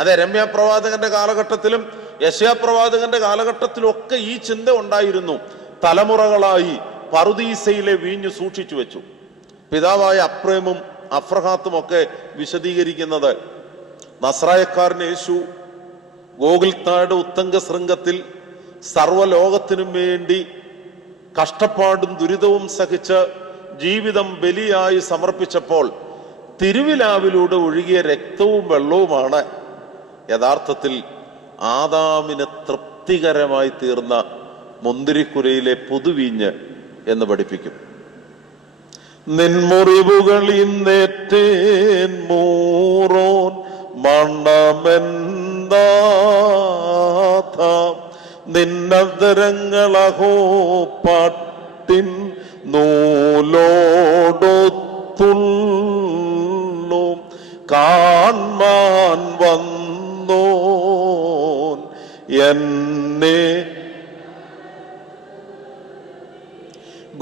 അതെ, രമ്യ പ്രവാചകന്റെ കാലഘട്ടത്തിലും യെശയ്യാ പ്രവാചകന്റെ കാലഘട്ടത്തിലും ഒക്കെ ഈ ചിന്ത ഉണ്ടായിരുന്നു. തലമുറകളായി പറുദീസയിലെ വീഞ്ഞ് സൂക്ഷിച്ചു വെച്ചു. പിതാവായ അബ്രഹാമും അഫ്രഹാത്തും ഒക്കെ വിശദീകരിക്കുന്നത്, നസ്രായക്കാരൻ യേശു ഗോകുൽത്തായുടെ ഉത്തംഗ ശൃംഗത്തിൽ സർവ്വലോകത്തിനും വേണ്ടി കഷ്ടപ്പാടും ദുരിതവും സഹിച്ച് ജീവിതം ബലിയായി സമർപ്പിച്ചപ്പോൾ തിരുവിലാവിലൂടെ ഒഴുകിയ രക്തവും വെള്ളവുമാണ് യഥാർത്ഥത്തിൽ ആദാമിന് തൃപ്തികരമായി തീർന്ന മുന്തിരിക്കുലയിലെ പുതുവീഞ്ഞ് എന്ന് പഠിപ്പിക്കും. നിൻമുറിവുകളിന്നേറ്റേൻ മൂറോൻ മണമെന്താഥാം നിന്നതരങ്ങളഹോ പാട്ടിൻ നൂലോടൊത്തുള്ളു കാൺമാൻ വന്നോൻ എന്നെ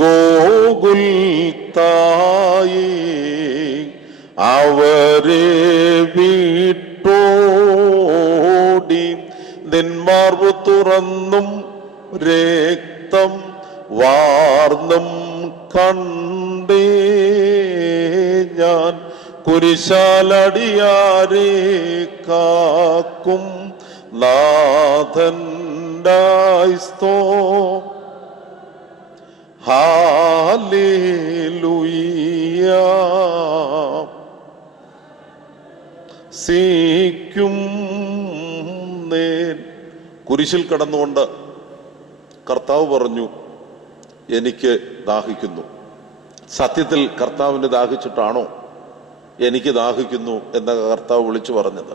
ഗോകുൽത്തായി അവരെ വിട്ടോടി നിന്മാർവു തുറന്നും രക്തം വാർന്നും കണ്ടേ ഞാൻ കുരിശാലടിയാരെ കാക്കും നാഥൻഡായിസ്തോ ഹാലേലൂയ സീക്കും കുരിശിൽ കിടന്നുകൊണ്ട് കർത്താവ് പറഞ്ഞു, എനിക്ക് ദാഹിക്കുന്നു. സത്യത്തിൽ കർത്താവിന് ദാഹിച്ചിട്ടാണോ എനിക്ക് ദാഹിക്കുന്നു എന്ന കർത്താവ് വിളിച്ചു പറഞ്ഞത്?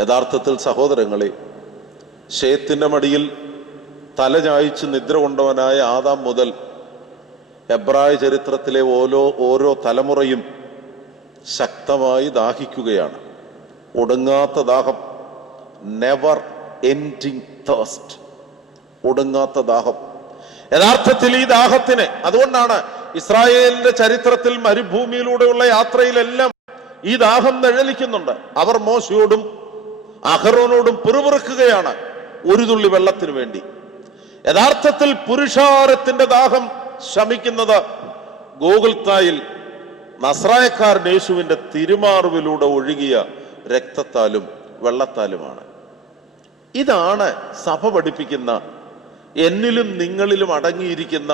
യഥാർത്ഥത്തിൽ സഹോദരങ്ങളെ, ശേത്തിന്റെ മടിയിൽ തലചായ്ച്ച് നിദ്ര കൊണ്ടവനായ ആദാം മുതൽ എബ്രായ ചരിത്രത്തിലെ ഓരോ തലമുറയും ശക്തമായി ദാഹിക്കുകയാണ്. ഒടുങ്ങാത്ത ദാഹം, നെവർ എൻഡിങ് തേഴ്സ്റ്റ്, ഒടുങ്ങാത്ത ദാഹം. യഥാർത്ഥത്തിൽ ഈ ദാഹത്തിന്, അതുകൊണ്ടാണ് ഇസ്രായേലിന്റെ ചരിത്രത്തിൽ മരുഭൂമിയിലൂടെയുള്ള യാത്രയിലെല്ലാം ഈ ദാഹം നിഴലിക്കുന്നുണ്ട്. അവർ മോശയോടും അഹറോനോടും പിറുപിറുക്കുകയാണ് ഒരു തുള്ളി വെള്ളത്തിന് വേണ്ടി. യഥാർത്ഥത്തിൽ പുരുഷാരത്തിന്റെ ദാഹം ശമിക്കുന്നത് ഗോകുൽത്തായിൽ നസ്രായക്കാരൻ യേശുവിന്റെ തിരുമാറുവിലൂടെ ഒഴുകിയ രക്തത്താലും വെള്ളത്താലുമാണ്. ഇതാണ് സഭ പഠിപ്പിക്കുന്ന, എന്നിലും നിങ്ങളിലും അടങ്ങിയിരിക്കുന്ന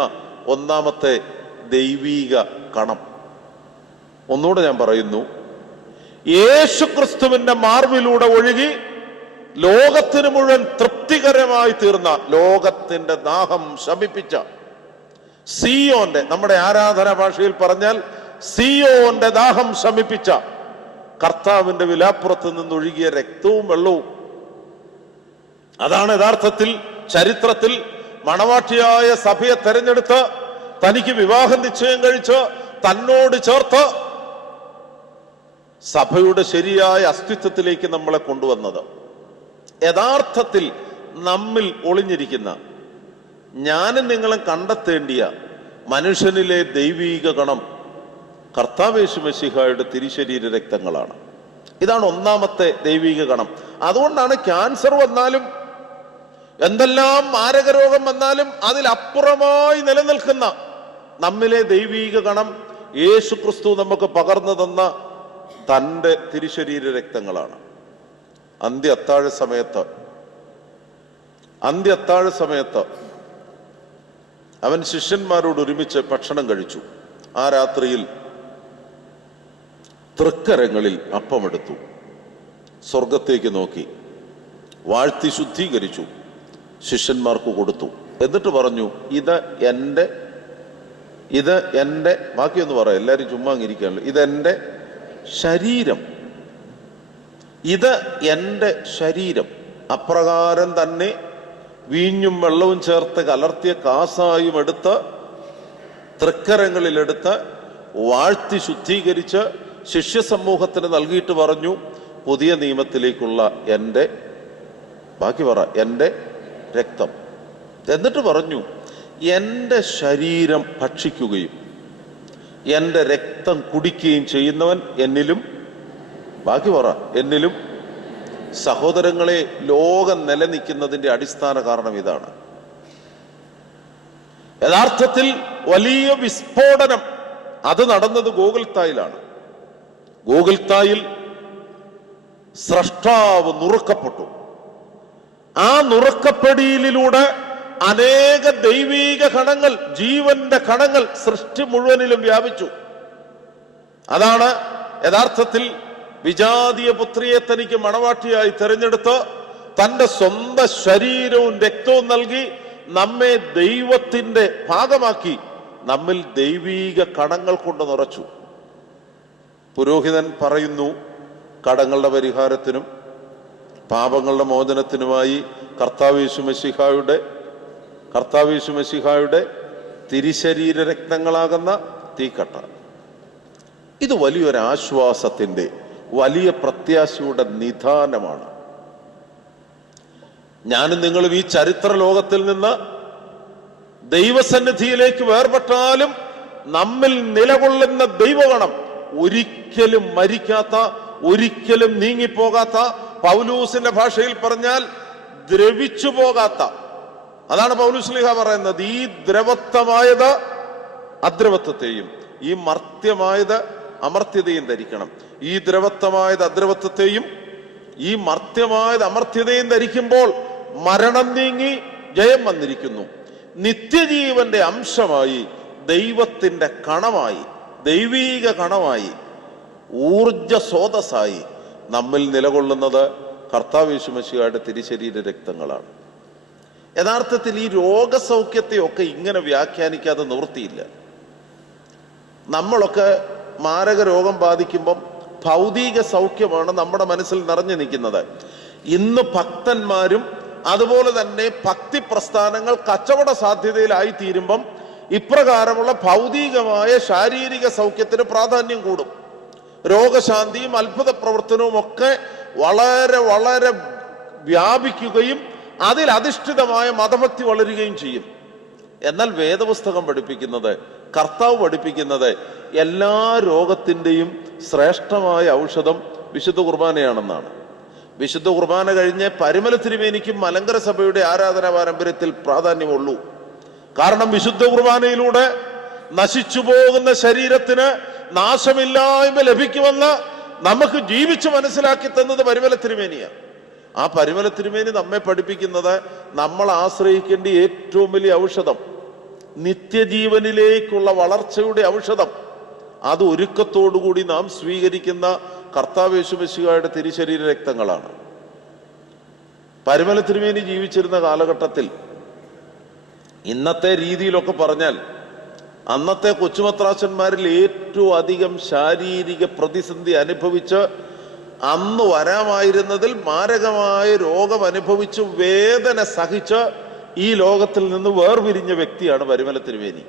ഒന്നാമത്തെ ദൈവീക കണം. ഒന്നുകൂടെ ഞാൻ പറയുന്നു, യേശു ക്രിസ്തുവിന്റെ മാർവിലൂടെ ഒഴുകി ലോകത്തിന് മുഴുവൻ തൃപ്തികരമായി തീർന്ന, ലോകത്തിന്റെ ദാഹം ശമിപ്പിച്ച, സിയോന്റെ, നമ്മുടെ ആരാധനാ ഭാഷയിൽ പറഞ്ഞാൽ സിയോന്റെ ദാഹം ശമിപ്പിച്ച കർത്താവിന്റെ വിലാപ്പുറത്ത് നിന്നൊഴുകിയ രക്തവും വെള്ളവും. അതാണ് യഥാർത്ഥത്തിൽ ചരിത്രത്തിൽ മണവാട്ടിയായ സഭയെ തെരഞ്ഞെടുത്ത് തനിക്ക് വിവാഹ നിശ്ചയം കഴിച്ച് തന്നോട് ചേർത്ത് സഭയുടെ ശരിയായ അസ്തിത്വത്തിലേക്ക് നമ്മളെ കൊണ്ടുവന്നത്. യഥാർത്ഥത്തിൽ നമ്മിൽ ഒളിഞ്ഞിരിക്കുന്ന, ഞാനും നിങ്ങളും കണ്ടെത്തേണ്ടിയ മനുഷ്യനിലെ ദൈവീക ഗണം കർത്താവേശു മെശിഹായുടെ തിരുശരീര രക്തങ്ങളാണ്. ഇതാണ് ഒന്നാമത്തെ ദൈവീക ഗണം. അതുകൊണ്ടാണ് ക്യാൻസർ വന്നാലും എന്തെല്ലാം മാരകരോഗം വന്നാലും അതിലപ്പുറമായി നിലനിൽക്കുന്ന നമ്മിലെ ദൈവീക ഗണം യേശു ക്രിസ്തു നമുക്ക് പകർന്നു തന്ന തൻ്റെ തിരുശരീര രക്തങ്ങളാണ്. അന്ത്യ അത്താഴ സമയത്ത് അവൻ ശിഷ്യന്മാരോട് ഒരുമിച്ച് ഭക്ഷണം കഴിച്ചു. ആ രാത്രിയിൽ തൃക്കരങ്ങളിൽ അപ്പമെടുത്തു, സ്വർഗത്തേക്ക് നോക്കി, വാഴ്ത്തി ശുദ്ധീകരിച്ചു, ശിഷ്യന്മാർക്ക് കൊടുത്തു. എന്നിട്ട് പറഞ്ഞു, ഇത് എൻ്റെ ബാക്കിയൊന്ന് പറയാം, എല്ലാവരും ചുമ്മാ അങ്ങിരിക്കാണല്ലോ, ഇതെൻ്റെ ശരീരം, ഇത് എൻ്റെ ശരീരം. അപ്രകാരം തന്നെ വീഞ്ഞും വെള്ളവും ചേർത്ത് കലർത്തിയ കാസായും എടുത്ത് തൃക്കരങ്ങളിലെടുത്ത് വാഴ്ത്തി ശുദ്ധീകരിച്ച് ശിഷ്യസമൂഹത്തിന് നൽകിയിട്ട് പറഞ്ഞു, പുതിയ നിയമത്തിലേക്കുള്ള എൻ്റെ, ബാക്കി പറ, എൻ്റെ രക്തം. എന്നിട്ട് പറഞ്ഞു, എൻ്റെ ശരീരം ഭക്ഷിക്കുകയും എൻ്റെ രക്തം കുടിക്കുകയും ചെയ്യുന്നവൻ എന്നിലും, ബാക്കി പറ, എന്നിലും. സഹോദരങ്ങളെ, ലോകം നിലനിൽക്കുന്നതിന്റെ അടിസ്ഥാന കാരണം ഇതാണ്. യഥാർത്ഥത്തിൽ വലിയ വിസ്ഫോടനം അത് നടന്നത് ഗോകുൽത്തായിലാണ്. ഗോകുൽത്തായിൽ സ്രഷ്ടാവ് നുറുക്കപ്പെട്ടു. ആ നുറുക്കപ്പെടിയിലൂടെ അനേക ദൈവീക കണങ്ങൾ, ജീവന്റെ കണങ്ങൾ സൃഷ്ടി മുഴുവനിലും വ്യാപിച്ചു. അതാണ് യഥാർത്ഥത്തിൽ വിജാതീയ പുത്രിയെ തനിക്ക് മണവാട്ടിയായി തെരഞ്ഞെടുത്ത് തന്റെ സ്വന്തം ശരീരവും രക്തവും നൽകി നമ്മെ ദൈവത്തിന്റെ ഭാഗമാക്കി നമ്മിൽ ദൈവീക കണങ്ങൾ കൊണ്ട് നിറച്ചു. പുരോഹിതൻ പറയുന്നു, കടങ്ങളുടെ പരിഹാരത്തിനും പാപങ്ങളുടെ മോചനത്തിനുമായി കർത്താവേശു മെശിഹായുടെ തിരുശരീര രക്തങ്ങളാകുന്ന തീക്കട്ട. ഇത് വലിയൊരു ആശ്വാസത്തിന്റെ, വലിയ പ്രത്യാശയുടെ നിദാനമാണ്. ഞാനും നിങ്ങളും ഈ ചരിത്ര ലോകത്തിൽ നിന്ന് ദൈവസന്നിധിയിലേക്ക് വേർപെട്ടാലും നമ്മിൽ നിലകൊള്ളുന്ന ദൈവഗണം ഒരിക്കലും മരിക്കാത്ത, ഒരിക്കലും നീങ്ങിപ്പോകാത്ത, പൗലൂസിന്റെ ഭാഷയിൽ പറഞ്ഞാൽ ദ്രവിച്ചു പോകാത്ത. അതാണ് പൗലൂസ് ശ്ലീഹ പറയുന്നത്, ഈ ദ്രവത്വമായത് അദ്രവത്വത്തെയും ഈ മർത്യമായത് അമർത്യതയും ധരിക്കണം. ഈ ദ്രവത്വമായത് അദ്രവത്വത്തെയും ഈ മർത്യമായത് അമർത്യതയും ധരിക്കുമ്പോൾ മരണം നീങ്ങി ജയം വന്നിരിക്കുന്നു. നിത്യജീവന്റെ അംശമായി, ദൈവത്തിന്റെ കണമായി, ദൈവീക കണമായി, ഊർജ സ്രോതസ്സായി നമ്മിൽ നിലകൊള്ളുന്നത് കർത്താവേശു മെശിഹായുടെ തിരുശരീര രക്തങ്ങളാണ്. യഥാർത്ഥത്തിൽ ഈ രോഗസൗഖ്യത്തെയൊക്കെ ഇങ്ങനെ വ്യാഖ്യാനിക്കാതെ നിവൃത്തിയില്ല. നമ്മളൊക്കെ മാരക രോഗം ബാധിക്കുമ്പം ഭൗതിക സൗഖ്യമാണ് നമ്മുടെ മനസ്സിൽ നിറഞ്ഞു നിൽക്കുന്നത്. ഇന്ന് ഭക്തന്മാരും അതുപോലെ തന്നെ ഭക്തി പ്രസ്ഥാനങ്ങൾ കച്ചവട സാധ്യതയിലായി തീരുമ്പം ഇപ്രകാരമുള്ള ഭൗതികമായ ശാരീരിക സൗഖ്യത്തിന് പ്രാധാന്യം കൂടും. രോഗശാന്തിയും അത്ഭുത പ്രവർത്തനവും ഒക്കെ വളരെ വളരെ വ്യാപിക്കുകയും അതിൽ അധിഷ്ഠിതമായ മതഭക്തി വളരുകയും ചെയ്യും. എന്നാൽ വേദപുസ്തകം പഠിപ്പിക്കുന്നത്, കർത്താവ് പഠിപ്പിക്കുന്നത് എല്ലാ രോഗത്തിൻ്റെയും ശ്രേഷ്ഠമായ ഔഷധം വിശുദ്ധ കുർബാനയാണെന്നാണ്. വിശുദ്ധ കുർബാന കഴിഞ്ഞ് പരിമല തിരുമേനിക്കും മലങ്കര സഭയുടെ ആരാധനാ പാരമ്പര്യത്തിൽ പ്രാധാന്യമുള്ളൂ. കാരണം വിശുദ്ധ കുർബാനയിലൂടെ നശിച്ചു പോകുന്ന ശരീരത്തിന് നാശമില്ലായ്മ ലഭിക്കുമെന്ന് നമുക്ക് ജീവിച്ച് മനസ്സിലാക്കി തന്നത് പരിമല തിരുമേനിയാണ്. ആ പരിമല തിരുമേനി നമ്മെ പഠിപ്പിക്കുന്നത് നമ്മൾ ആശ്രയിക്കേണ്ട ഏറ്റവും വലിയ ഔഷധം, നിത്യജീവനിലേക്കുള്ള വളർച്ചയുടെ ഔഷധം, അത് ഒരുക്കത്തോടുകൂടി നാം സ്വീകരിക്കുന്ന കർത്താവ് യേശു മിശിഹായുടെ തിരുശരീര രക്തങ്ങളാണ്. പരിമല തിരുമേനി ജീവിച്ചിരുന്ന കാലഘട്ടത്തിൽ ഇന്നത്തെ രീതിയിലൊക്കെ പറഞ്ഞാൽ അന്നത്തെ കൊച്ചുമത്രാശന്മാരിൽ ഏറ്റവും അധികം ശാരീരിക പ്രതിസന്ധി അനുഭവിച്ച് അന്ന് വരാമായിരുന്നതിൽ മാരകമായ രോഗം അനുഭവിച്ച് വേദന സഹിച്ച് ഈ ലോകത്തിൽ നിന്ന് വേർപിരിഞ്ഞ വ്യക്തിയാണ് പരിമല തിരുമേനി.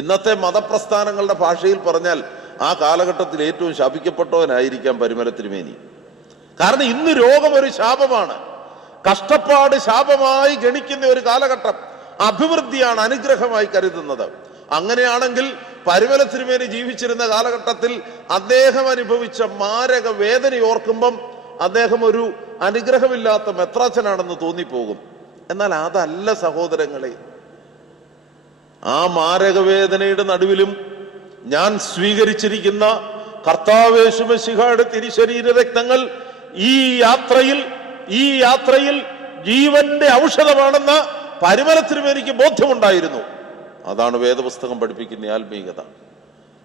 ഇന്നത്തെ മതപ്രസ്ഥാനങ്ങളുടെ ഭാഷയിൽ പറഞ്ഞാൽ ആ കാലഘട്ടത്തിൽ ഏറ്റവും ശപിക്കപ്പെട്ടവനായിരിക്കാം പരിമല തിരുമേനി. കാരണം ഇന്ന് രോഗം ഒരു ശാപമാണ്, കഷ്ടപ്പാട് ശാപമായി ഗണിക്കുന്ന ഒരു കാലഘട്ടം, അഭിവൃദ്ധിയാണ് അനുഗ്രഹമായി കരുതുന്നത്. അങ്ങനെയാണെങ്കിൽ പരിമല തിരുമേനി ജീവിച്ചിരുന്ന കാലഘട്ടത്തിൽ അദ്ദേഹം അനുഭവിച്ച മാരക വേദന ഓർക്കുമ്പം അദ്ദേഹം ഒരു അനുഗ്രഹമില്ലാത്ത മെത്രാച്ചനാണെന്ന് തോന്നിപ്പോകും. എന്നാൽ അതല്ല സഹോദരങ്ങളെ. ആ മാരകവേദനയുടെ നടുവിലും ഞാൻ സ്വീകരിച്ചിരിക്കുന്ന കർത്താവ് യേശു മിശിഹായുടെ തിരുശരീര രക്തങ്ങൾ ഈ യാത്രയിൽ ജീവന്റെ ഔഷധമാണെന്ന് പരിമല തിരുമേനിക്ക് ബോധ്യമുണ്ടായിരുന്നു. അതാണ് വേദപുസ്തകം പഠിപ്പിക്കുന്ന ആത്മീയത,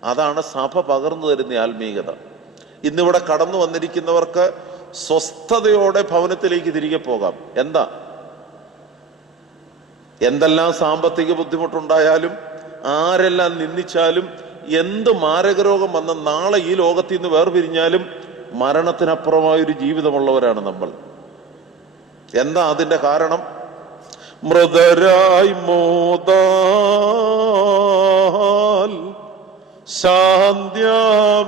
അതാണ് സഭ പകർന്നു തരുന്ന ആത്മീയത. ഇന്നിവിടെ കടന്നു വന്നിരിക്കുന്നവർക്ക് സ്വസ്ഥതയോടെ ഭവനത്തിലേക്ക് തിരികെ പോകാം. എന്തെല്ലാം സാമ്പത്തിക ബുദ്ധിമുട്ടുണ്ടായാലും, ആരെല്ലാം നിന്ദിച്ചാലും, എന്ത് മാരകരോഗം വന്ന നാളെ ഈ ലോകത്തിൽ നിന്ന് വേർപിരിഞ്ഞാലും മരണത്തിനപ്പുറമായൊരു ജീവിതമുള്ളവരാണ് നമ്മൾ. എന്താ അതിന്റെ കാരണം? മൃതരായി മോദാൽ ശാന്ത്യമേവും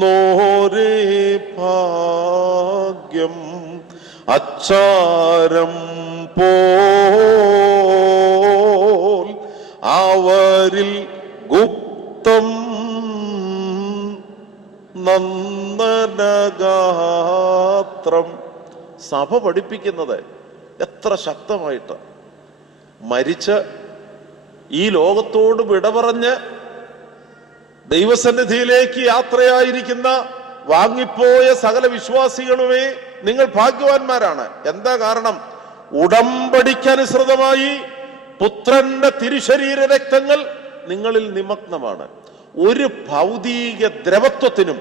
നോരേ ഭാഗ്യം അച്ചാരം പോൽ അവരിൽ ഗുപ്തം നന്ദനഗാത്രം. സഭ പഠിപ്പിക്കുന്നത് എത്ര ശക്തമായിട്ട്, മരിച്ച് ഈ ലോകത്തോട് വിട പറഞ്ഞ് ദൈവസന്നിധിയിലേക്ക് യാത്രയായിരിക്കുന്ന വാങ്ങിപ്പോയ സകല വിശ്വാസികളുമേ നിങ്ങൾ ഭാഗ്യവാന്മാരാണ്. എന്താ കാരണം? ഉടമ്പടിക്കനുസൃതമായി പുത്രന്റെ തിരുശരീര രക്തങ്ങൾ നിങ്ങളിൽ നിമഗ്നമാണ്. ഒരു ഭൗതിക ദ്രവത്വത്തിനും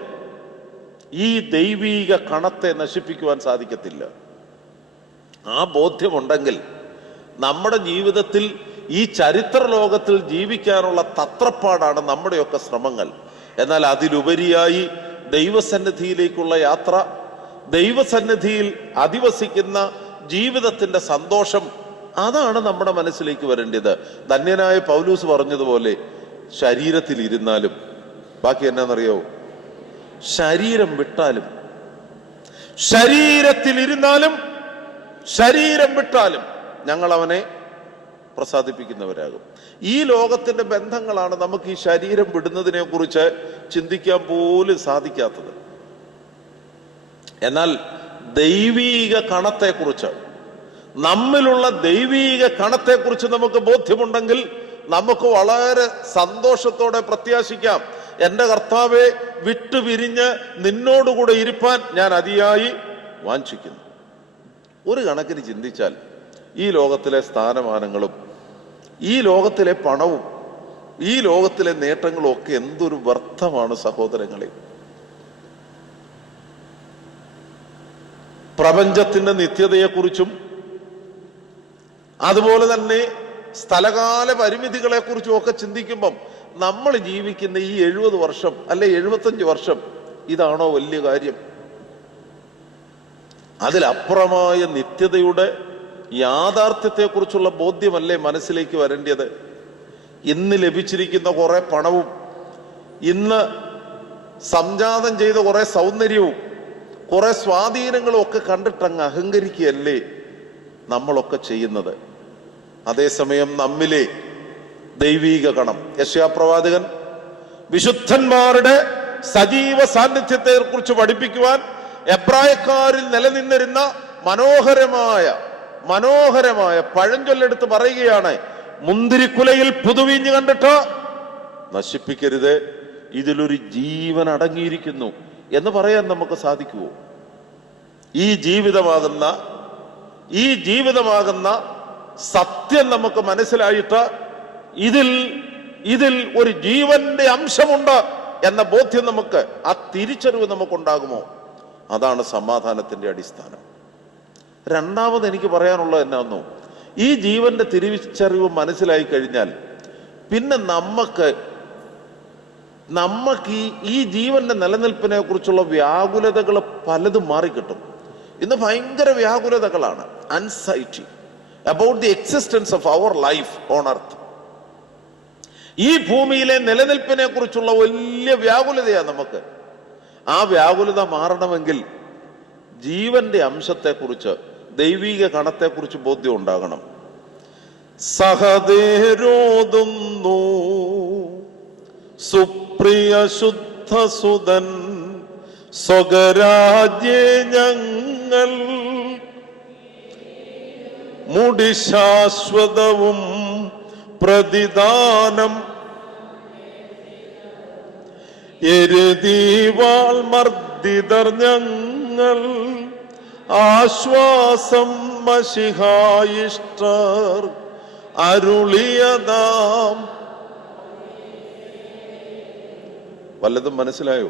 ഈ ദൈവീക കണത്തെ നശിപ്പിക്കുവാൻ സാധിക്കത്തില്ല. ആ ബോധ്യമുണ്ടെങ്കിൽ നമ്മുടെ ജീവിതത്തിൽ ഈ ചരിത്ര ലോകത്തിൽ ജീവിക്കാനുള്ള തത്രപ്പാടാണ് നമ്മുടെയൊക്കെ ശ്രമങ്ങൾ. എന്നാൽ അതിലുപരിയായി ദൈവസന്നിധിയിലേക്കുള്ള യാത്ര, ദൈവസന്നിധിയിൽ അധിവസിക്കുന്ന ജീവിതത്തിന്റെ സന്തോഷം, അതാണ് നമ്മുടെ മനസ്സിലേക്ക് വരേണ്ടത്. ധന്യനായ പൗലൂസ് പറഞ്ഞതുപോലെ ശരീരത്തിൽ ഇരുന്നാലും, ബാക്കി എന്നാന്നറിയോ, ശരീരം വിട്ടാലും, ശരീരത്തിലിരുന്നാലും ശരീരം വിട്ടാലും ഞങ്ങൾ അവനെ പ്രസാദിപ്പിക്കുന്നവരാകും. ഈ ലോകത്തിന്റെ ബന്ധങ്ങളാണ് നമുക്ക് ഈ ശരീരം വിടുന്നതിനെ കുറിച്ച് ചിന്തിക്കാൻ പോലും സാധിക്കാത്തത്. എന്നാൽ ദൈവീക കണത്തെക്കുറിച്ച്, നമ്മിലുള്ള ദൈവീക കണത്തെക്കുറിച്ച് നമുക്ക് ബോധ്യമുണ്ടെങ്കിൽ നമുക്ക് വളരെ സന്തോഷത്തോടെ പ്രത്യാശിക്കാം. എൻ്റെ കർത്താവെ, വിട്ടുപിരിഞ്ഞ് നിന്നോടുകൂടെ ഇരിപ്പാൻ ഞാൻ അതിയായി വാഞ്ചിക്കുന്നു. ഒരു കണക്കിന് ചിന്തിച്ചാൽ ഈ ലോകത്തിലെ സ്ഥാനമാനങ്ങളും ഈ ലോകത്തിലെ പണവും ഈ ലോകത്തിലെ നേട്ടങ്ങളും ഒക്കെ എന്തൊരു വ്യർത്ഥമാണ് സഹോദരങ്ങളെ. പ്രപഞ്ചത്തിന്റെ നിത്യതയെക്കുറിച്ചും അതുപോലെ തന്നെ സ്ഥലകാല പരിമിതികളെ കുറിച്ചും ഒക്കെ ചിന്തിക്കുമ്പം നമ്മൾ ജീവിക്കുന്ന ഈ 70 വർഷം അല്ലെ 75 വർഷം ഇതാണോ വലിയ കാര്യം? അതിലപ്പുറമായ നിത്യതയുടെ യാഥാർത്ഥ്യത്തെക്കുറിച്ചുള്ള ബോധ്യമല്ലേ മനസ്സിലേക്ക് വരേണ്ടത്? ഇന്ന് ലഭിച്ചിരിക്കുന്ന കുറെ പണവും ഇന്ന് സംജാതം ചെയ്ത കുറെ സൗന്ദര്യവും കുറെ സ്വാധീനങ്ങളും ഒക്കെ കണ്ടിട്ടങ്ങ് അഹങ്കരിക്കുകയല്ലേ നമ്മളൊക്കെ ചെയ്യുന്നത്? അതേസമയം നമ്മിലെ ദൈവീക ഗണം യെശയ്യാപ്രവാചകൻ വിശുദ്ധന്മാരുടെ സജീവ സാന്നിധ്യത്തെ കുറിച്ച് പഠിപ്പിക്കുവാൻ എബ്രായക്കാരിൽ നിലനിന്നിരുന്ന മനോഹരമായ പഴഞ്ചൊല്ലെടുത്ത് പറയുകയാണ്, മുന്തിരിക്കുലയിൽ പുതുവീഞ്ഞ് കണ്ടിട്ട് നശിപ്പിക്കരുത്, ഇതിലൊരു ജീവൻ അടങ്ങിയിരിക്കുന്നു എന്ന് പറയാൻ നമുക്ക് സാധിക്കുമോ? ഈ ജീവിതമാകുന്ന സത്യം നമുക്ക് മനസ്സിലായിട്ട് ഇതിൽ ഒരു ജീവന്റെ അംശമുണ്ട് എന്ന ബോധ്യം നമുക്ക്, ആ തിരിച്ചറിവ് നമുക്കുണ്ടാകുമോ? അതാണ് സമാധാനത്തിന്റെ അടിസ്ഥാനം. രണ്ടാമത് എനിക്ക് പറയാനുള്ളത് എന്നാന്നോ, ഈ ജീവന്റെ തിരിച്ചറിവ് മനസ്സിലായി കഴിഞ്ഞാൽ പിന്നെ നമുക്ക് ഈ ജീവന്റെ നിലനിൽപ്പിനെ കുറിച്ചുള്ള വ്യാകുലതകൾ പലതും മാറിക്കിട്ടും. ഇന്ന് ഭയങ്കര വ്യാകുലതകളാണ്, anxiety about the existence of our life on earth. ഈ ഭൂമിയിലെ നിലനിൽപ്പിനെ കുറിച്ചുള്ള വലിയ വ്യാകുലതയാണ് നമുക്ക്. ആ വ്യാകുലത മാറണമെങ്കിൽ ജീവന്റെ അംശത്തെക്കുറിച്ച്, ദൈവിക കണത്തെക്കുറിച്ച് ബോധ്യം ഉണ്ടാകണം. സഹദേരോതുന്നു സുപ്രിയ ശുദ്ധസുതൻ സ്വകരാജ്യേ ഞങ്ങൾ മുടി ശാശ്വതവും പ്രതിദാനം എരുതീവാൾ മർദ്ദിതർ ഞങ്ങൾ ആശ്വാസം മശിഹായിഷ്ടർ അരുളിയതാം. വല്ലതും മനസ്സിലായോ?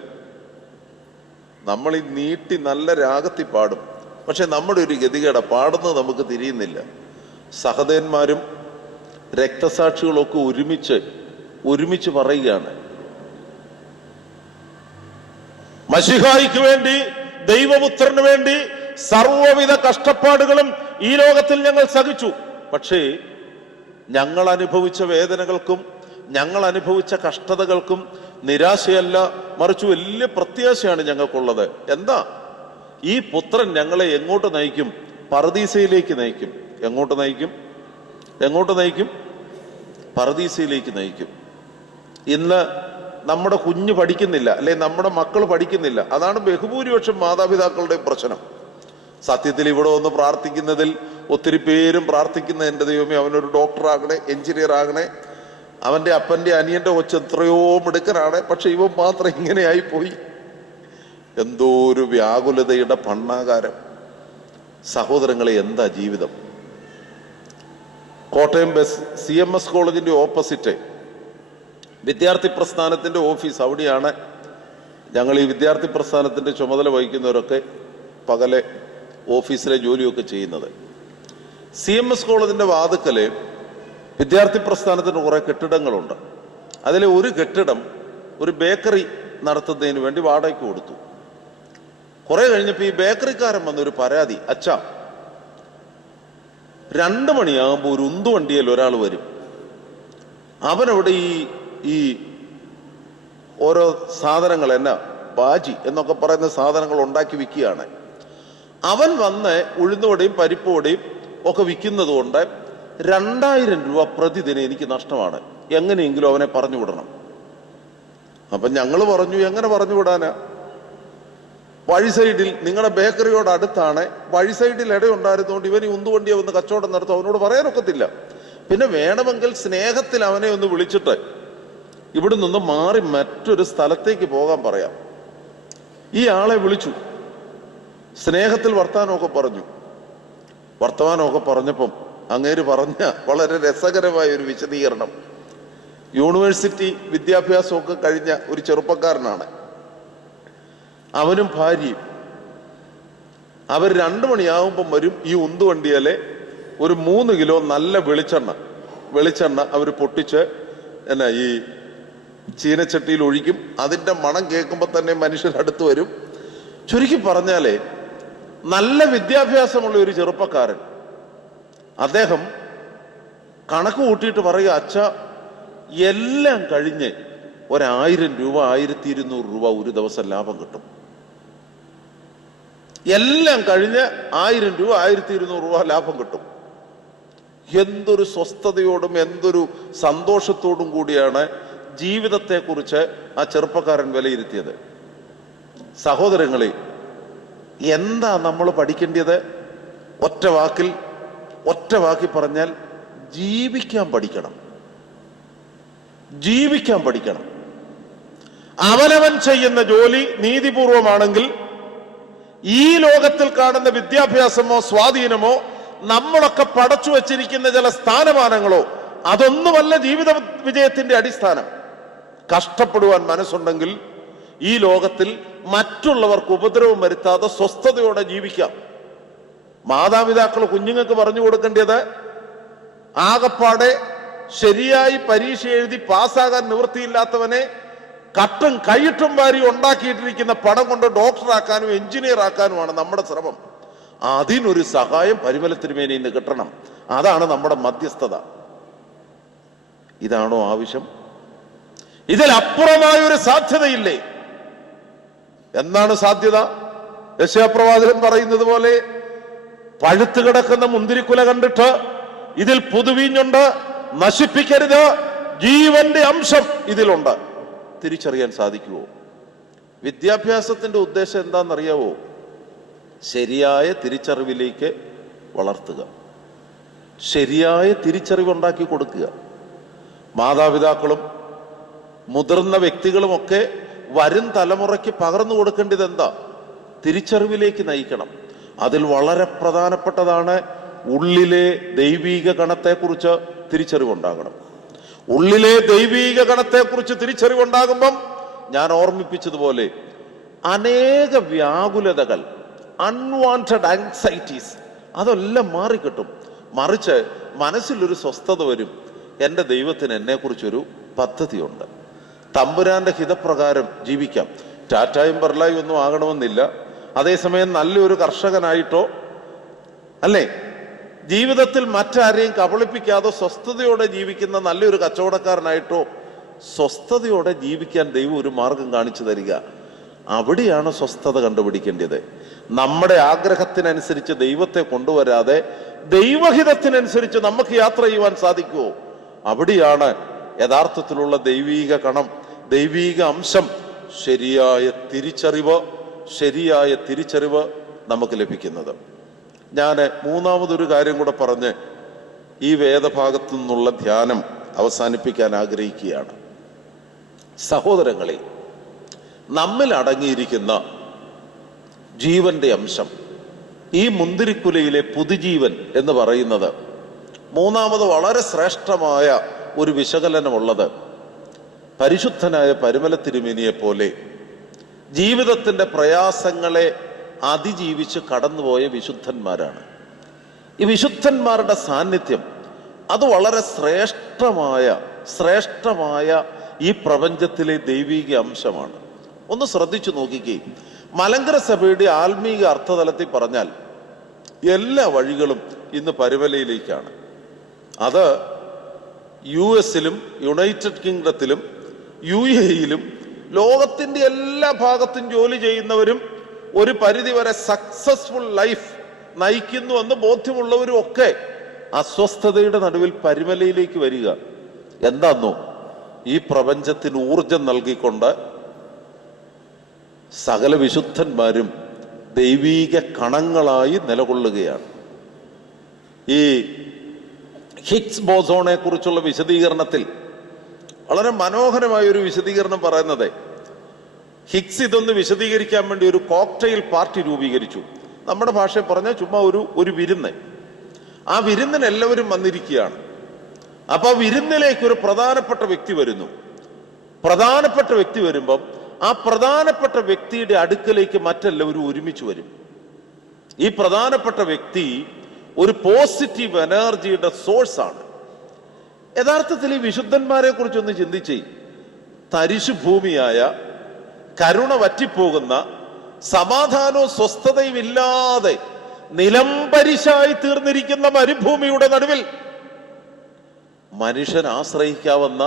നമ്മൾ ഈ നീട്ടി നല്ല രാഗത്തിൽ പാടും, പക്ഷെ നമ്മുടെ ഒരു ഗതികേട പാടുന്നത് നമുക്ക് തിരിയുന്നില്ല. സഹദേന്മാരും രക്തസാക്ഷികളൊക്കെ ഒരുമിച്ച് പറയുകയാണ്, മശിഹായിക്ക് വേണ്ടി, ദൈവപുത്രന് വേണ്ടി സർവ്വവിധ കഷ്ടപ്പാടുകളും ഈ ലോകത്തിൽ ഞങ്ങൾ സഹിച്ചു. പക്ഷേ ഞങ്ങൾ അനുഭവിച്ച വേദനകൾക്കും ഞങ്ങൾ അനുഭവിച്ച കഷ്ടതകൾക്കും നിരാശയല്ല, മറിച്ച് വലിയ പ്രത്യാശയാണ് ഞങ്ങൾക്കുള്ളത്. എന്താ? ഈ പുത്രൻ ഞങ്ങളെ എങ്ങോട്ട് നയിക്കും? പറുദീസയിലേക്ക് നയിക്കും. എങ്ങോട്ട് നയിക്കും? പറുദീസയിലേക്ക് നയിക്കും. ഇന്ന് നമ്മുടെ കുഞ്ഞ് പഠിക്കുന്നില്ല, അല്ലെ നമ്മുടെ മക്കൾ പഠിക്കുന്നില്ല. അതാണ് ബഹുഭൂരിപക്ഷം മാതാപിതാക്കളുടെ പ്രശ്നം. സത്യത്തിൽ ഇവിടെ ഒന്ന് പ്രാർത്ഥിക്കുന്നതിൽ ഒത്തിരി പേരും പ്രാർത്ഥിക്കുന്ന, എൻ്റെ ദൈവമേ അവനൊരു ഡോക്ടറാകണേ, എഞ്ചിനീയർ ആകണേ, അവൻ്റെ അപ്പൻ്റെ അനിയൻ്റെ കൊച്ച് എത്രയോ മിടുക്കനാണ്, പക്ഷെ ഇവൻ മാത്രം ഇങ്ങനെയായിപ്പോയി. എന്തോ ഒരു വ്യാകുലതയുടെ ഭണ്ണാകാരം. സഹോദരങ്ങളെ, എന്താ ജീവിതം? കോട്ടയം CMS കോളേജിന്റെ ഓപ്പോസിറ്റ് വിദ്യാർത്ഥി പ്രസ്ഥാനത്തിന്റെ ഓഫീസ്, അവിടെയാണ് ഞങ്ങൾ ഈ വിദ്യാർത്ഥി പ്രസ്ഥാനത്തിന്റെ ചുമതല വഹിക്കുന്നവരൊക്കെ പകലെ ഓഫീസിലെ ജോലിയൊക്കെ ചെയ്യുന്നത്. CMS കോളേജിന്റെ വാതുക്കല് വിദ്യാർത്ഥി പ്രസ്ഥാനത്തിന് കുറെ കെട്ടിടങ്ങളുണ്ട്. അതിലെ ഒരു കെട്ടിടം ഒരു ബേക്കറി നടത്തുന്നതിന് വേണ്ടി വാടകയ്ക്ക് കൊടുത്തു. കുറെ കഴിഞ്ഞപ്പോൾ ഈ ബേക്കറിക്കാരൻ വന്നൊരു പരാതി, അച്ഛാ 2 മണിയാകുമ്പോൾ ഒരു ഉന്തുവണ്ടിയിൽ ഒരാൾ വരും, അവനവിടെ ഈ ഓരോ സാധനങ്ങൾ, എന്നാ ബാജി എന്നൊക്കെ പറയുന്ന സാധനങ്ങൾ ഉണ്ടാക്കി വിൽക്കുകയാണ്. അവൻ വന്ന് ഉഴുന്നുവടയും പരിപ്പുവടയും ഒക്കെ വിൽക്കുന്നത് കൊണ്ട് 2000 രൂപ പ്രതിദിനം എനിക്ക് നഷ്ടമാണ്, എങ്ങനെയെങ്കിലും അവനെ പറഞ്ഞു വിടണം. അപ്പം ഞങ്ങൾ പറഞ്ഞു, എങ്ങനെ പറഞ്ഞു വിടാനാ? വഴി സൈഡിൽ, നിങ്ങളുടെ ബേക്കറിയോട് അടുത്താണ്, വഴി സൈഡിൽ ഇടയുണ്ടായിരുന്നുകൊണ്ട് ഇവന് ഉന്തുവണ്ടിയെ ഒന്ന് കച്ചവടം നടത്തും, അവനോട് പറയാനൊക്കത്തില്ല. പിന്നെ വേണമെങ്കിൽ സ്നേഹത്തിൽ അവനെ ഒന്ന് വിളിച്ചിട്ട് ഇവിടെ നിന്ന് മാറി മറ്റൊരു സ്ഥലത്തേക്ക് പോകാൻ പറയാം. ഈ ആളെ വിളിച്ചു, സ്നേഹത്തിൽ വർത്തമാനമൊക്കെ പറഞ്ഞപ്പം അങ്ങേര് പറഞ്ഞ വളരെ രസകരമായ ഒരു വിശദീകരണം. യൂണിവേഴ്സിറ്റി വിദ്യാഭ്യാസമൊക്കെ കഴിഞ്ഞ ഒരു ചെറുപ്പക്കാരനാണ്, അവനും ഭാര്യയും. അവർ 2 മണിയാകുമ്പം വരും. ഈ ഉന്തുവണ്ടിയിലെ ഒരു 3 കിലോ നല്ല വെളിച്ചെണ്ണ അവർ പൊട്ടിച്ച് ഈ ചീനച്ചട്ടിയിൽ ഒഴിക്കും. അതിന്റെ മണം കേൾക്കുമ്പോൾ തന്നെ മനുഷ്യരടുത്ത് വരും. ചുരുക്കി പറഞ്ഞാലേ, നല്ല വിദ്യാഭ്യാസമുള്ള ഒരു ചെറുപ്പക്കാരൻ, അദ്ദേഹം കണക്ക് കൂട്ടിയിട്ട് പറയുക, അച്ഛ എല്ലാം കഴിഞ്ഞ് 1000 രൂപ 1200 രൂപ ഒരു ദിവസം ലാഭം കിട്ടും. എല്ലാം കഴിഞ്ഞ് 1000 രൂപ 1200 രൂപ ലാഭം കിട്ടും. എന്തൊരു സ്വസ്ഥതയോടും എന്തൊരു സന്തോഷത്തോടും കൂടിയാണ് ജീവിതത്തെക്കുറിച്ച് ആ ചെറുപ്പക്കാരൻ വിലയിരുത്തിയത്. സഹോദരങ്ങളെ, എന്താ നമ്മൾ പഠിക്കേണ്ടത്? ഒറ്റ വാക്കിൽ പറഞ്ഞാൽ ജീവിക്കാൻ പഠിക്കണം. അവനവൻ ചെയ്യുന്ന ജോലി നീതിപൂർവമാണെങ്കിൽ ഈ ലോകത്തിൽ കാണുന്ന വിദ്യാഭ്യാസമോ സ്വാധീനമോ നമ്മളൊക്കെ പടച്ചു വച്ചിരിക്കുന്ന ചില സ്ഥാനമാനങ്ങളോ അതൊന്നുമല്ല ജീവിത വിജയത്തിന്റെ അടിസ്ഥാനം. കഷ്ടപ്പെടുവാൻ മനസ്സുണ്ടെങ്കിൽ ഈ ലോകത്തിൽ മറ്റുള്ളവർക്ക് ഉപദ്രവം വരുത്താതെ സ്വസ്ഥതയോടെ ജീവിക്കാം. മാതാപിതാക്കൾ കുഞ്ഞുങ്ങൾക്ക് പറഞ്ഞു കൊടുക്കേണ്ടത്, ആകപ്പാടെ ശരിയായി പരീക്ഷ എഴുതി പാസ്സാകാൻ നിവൃത്തിയില്ലാത്തവനെ കട്ടും കൈയിട്ടും വാരി ഉണ്ടാക്കിയിട്ടിരിക്കുന്ന പണം കൊണ്ട് ഡോക്ടറാക്കാനും എഞ്ചിനീയർ ആക്കാനുമാണ് നമ്മുടെ ശ്രമം. അതിനൊരു സഹായം പരിമല തിരുമേനിയിൽ നിന്ന് കിട്ടണം. അതാണ് നമ്മുടെ മധ്യസ്ഥത. ഇതാണോ ആവശ്യം? ഇതിലപ്പുറമായ ഒരു സാധ്യതയില്ലേ? എന്താണ് സാധ്യത? യെശയ്യാപ്രവാചകൻ പറയുന്നത് പോലെ, പഴുത്തു കിടക്കുന്ന മുന്തിരിക്കുല കണ്ടിട്ട് ഇതിൽ പുതുവീഞ്ഞുണ്ട്, നശിപ്പിക്കരുത്, ജീവന്റെ അംശം ഇതിലുണ്ട്. തിരിച്ചറിയാൻ സാധിക്കുമോ? വിദ്യാഭ്യാസത്തിന്റെ ഉദ്ദേശം എന്താണെന്നറിയാവോ? ശരിയായ തിരിച്ചറിവിലേക്ക് വളർത്തുക, ശരിയായ തിരിച്ചറിവുണ്ടാക്കി കൊടുക്കുക. മാതാപിതാക്കളും മുതിർന്ന വ്യക്തികളുമൊക്കെ വരും തലമുറയ്ക്ക് പകർന്നു കൊടുക്കേണ്ടത് എന്താ? തിരിച്ചറിവിലേക്ക് നയിക്കണം. അതിൽ വളരെ പ്രധാനപ്പെട്ടതാണ് ഉള്ളിലെ ദൈവീക ഗണത്തെക്കുറിച്ച് തിരിച്ചറിവുണ്ടാകണം. ഉള്ളിലെ ദൈവീക ഗണത്തെക്കുറിച്ച് തിരിച്ചറിവുണ്ടാകുമ്പം ഞാൻ ഓർമ്മിപ്പിച്ചതുപോലെ അനേക വ്യാകുലതകൾ, അൺവാണ്ടഡ് ആങ്സൈറ്റീസ്, അതെല്ലാം മാറിക്കിട്ടും. മറിച്ച് മനസ്സിലൊരു സ്വസ്ഥത വരും. എൻ്റെ ദൈവത്തിന് എന്നെക്കുറിച്ചൊരു പദ്ധതിയുണ്ട്. തമ്പുരാന്റെ ഹിതപ്രകാരം ജീവിക്കാം. ടാറ്റായും ബർലായും ഒന്നും ആകണമെന്നില്ല. അതേസമയം നല്ലൊരു കർഷകനായിട്ടോ അല്ലേ, ജീവിതത്തിൽ മറ്റാരെയും കബളിപ്പിക്കാതെ സ്വസ്ഥതയോടെ ജീവിക്കുന്ന നല്ലൊരു കച്ചവടക്കാരനായിട്ടോ സ്വസ്ഥതയോടെ ജീവിക്കാൻ ദൈവം ഒരു മാർഗം കാണിച്ചു തരിക. അവിടെയാണ് സ്വസ്ഥത കണ്ടുപിടിക്കേണ്ടത്. നമ്മുടെ ആഗ്രഹത്തിനനുസരിച്ച് ദൈവത്തെ കൊണ്ടുവരാതെ ദൈവഹിതത്തിനനുസരിച്ച് നമുക്ക് യാത്ര ചെയ്യുവാൻ സാധിക്കുമോ? അവിടെയാണ് യഥാർത്ഥത്തിലുള്ള ദൈവീക കണം, ദൈവീക അംശം, ശരിയായ തിരിച്ചറിവ് നമുക്ക് ലഭിക്കുന്നത്. ഞാൻ മൂന്നാമതൊരു കാര്യം കൂടെ പറഞ്ഞ് ഈ വേദഭാഗത്തു നിന്നുള്ള ധ്യാനം അവസാനിപ്പിക്കാൻ ആഗ്രഹിക്കുകയാണ്. സഹോദരങ്ങളെ, നമ്മിൽ അടങ്ങിയിരിക്കുന്ന ജീവന്റെ അംശം, ഈ മുന്തിരിക്കുലയിലെ പുതുജീവൻ എന്ന് പറയുന്നത്, മൂന്നാമത് വളരെ ശ്രേഷ്ഠമായ ഒരു വിശകലനമുള്ളത് പരിശുദ്ധനായ പരിമല തിരുമേനിയെ പോലെ ജീവിതത്തിന്റെ പ്രയാസങ്ങളെ അതിജീവിച്ച് കടന്നുപോയ വിശുദ്ധന്മാരാണ്. ഈ വിശുദ്ധന്മാരുടെ സാന്നിധ്യം അത് വളരെ ശ്രേഷ്ഠമായ ഈ പ്രപഞ്ചത്തിലെ ദൈവീക അംശമാണ്. ഒന്ന് ശ്രദ്ധിച്ചു നോക്കിക്കേ. മലങ്കര സഭയുടെ ആത്മീക അർത്ഥതലത്തിൽ പറഞ്ഞാൽ എല്ലാ വഴികളും ഇന്ന് പരിമലയിലേക്കാണ്. അത് US-ലും യുണൈറ്റഡ് കിങ്ഡത്തിലും UAE-യിലും ലോകത്തിന്റെ എല്ലാ ഭാഗത്തും ജോലി ചെയ്യുന്നവരും ഒരു പരിധിവരെ സക്സസ്ഫുൾ ലൈഫ് നയിക്കുന്നു എന്ന് ബോധ്യമുള്ളവരും ഒക്കെ അസ്വസ്ഥതയുടെ നടുവിൽ പരിമലയിലേക്ക് വരിക. എന്താന്നോ? ഈ പ്രപഞ്ചത്തിന് ഊർജം നൽകിക്കൊണ്ട് സകല വിശുദ്ധന്മാരും ദൈവീക കണങ്ങളായി നിലകൊള്ളുകയാണ്. ഈ ഹിഗ്സ് ബോസോണെ കുറിച്ചുള്ള വിശദീകരണത്തിൽ വളരെ മനോഹരമായ ഒരു വിശദീകരണം പറയുന്നത്, ഹിഗ്സ് ഇതൊന്ന് വിശദീകരിക്കാൻ വേണ്ടി ഒരു കോക്ടെയിൽ പാർട്ടി രൂപീകരിച്ചു. നമ്മുടെ ഭാഷയിൽ പറഞ്ഞാൽ ചുമ്മാ ഒരു വിരുന്ന്. ആ വിരുന്നിന് എല്ലാവരും വന്നിരിക്കുകയാണ്. അപ്പൊ ആ വിരുന്നിലേക്ക് ഒരു പ്രധാനപ്പെട്ട വ്യക്തി വരുന്നു. പ്രധാനപ്പെട്ട വ്യക്തി വരുമ്പം ആ പ്രധാനപ്പെട്ട വ്യക്തിയുടെ അടുക്കലേക്ക് മറ്റെല്ലാവരും ഒരുമിച്ച് വരും. ഈ പ്രധാനപ്പെട്ട വ്യക്തി ഒരു പോസിറ്റീവ് എനർജിയുടെ സോഴ്സാണ്. യഥാർത്ഥത്തിൽ ഈ വിശുദ്ധന്മാരെ കുറിച്ചൊന്ന് ചിന്തിച്ചേ. തരിശു ഭൂമിയായ, കരുണ വറ്റിപ്പോകുന്ന, സമാധാനവും സ്വസ്ഥതയും ഇല്ലാതെ നിലംപരിശായി തീർന്നിരിക്കുന്ന മരുഭൂമിയുടെ നടുവിൽ മനുഷ്യൻ ആശ്രയിക്കാവുന്ന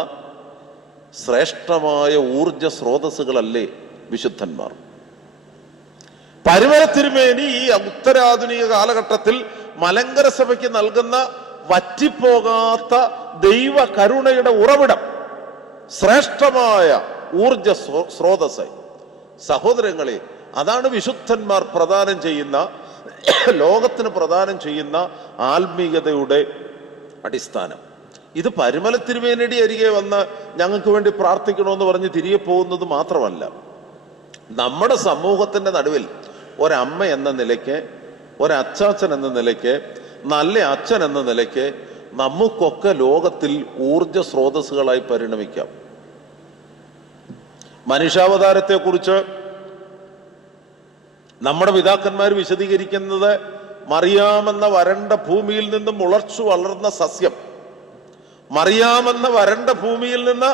ശ്രേഷ്ഠമായ ഊർജ സ്രോതസ്സുകളല്ലേ വിശുദ്ധന്മാർ? പരിമല തിരുമേനി ഈ ഉത്തരാധുനിക കാലഘട്ടത്തിൽ മലങ്കര സഭയ്ക്ക് നൽകുന്ന വറ്റിപ്പോകാത്ത ദൈവ കരുണയുടെ ഉറവിടം, ശ്രേഷ്ഠമായ ഊർജ സ്രോതസ്. സഹോദരങ്ങളെ, അതാണ് വിശുദ്ധന്മാർ പ്രദാനം ചെയ്യുന്ന, ലോകത്തിന് പ്രദാനം ചെയ്യുന്ന ആത്മീയതയുടെ അടിസ്ഥാനം. ഇത് പരിമല തിരുമേനിയുടെ അരികെ വന്ന് ഞങ്ങൾക്ക് വേണ്ടി പ്രാർത്ഥിക്കണമെന്ന് പറഞ്ഞ് തിരികെ പോകുന്നത് മാത്രമല്ല, നമ്മുടെ സമൂഹത്തിന്റെ നടുവിൽ ഒരമ്മ എന്ന നിലയ്ക്ക്, ഒരച്ചാച്ചൻ എന്ന നിലയ്ക്ക്, നല്ല അച്ഛൻ എന്ന നിലയ്ക്ക് നമുക്കൊക്കെ ലോകത്തിൽ ഊർജ സ്രോതസ്സുകളായി പരിണമിക്കാം. മനുഷ്യാവതാരത്തെക്കുറിച്ച് നമ്മുടെ പിതാക്കന്മാർ വിശദീകരിക്കുന്നത് മറിയാമെന്ന വരണ്ട ഭൂമിയിൽ നിന്നും മുളച്ചു വളർന്ന സസ്യം, മറിയാമെന്ന വരണ്ട ഭൂമിയിൽ നിന്ന്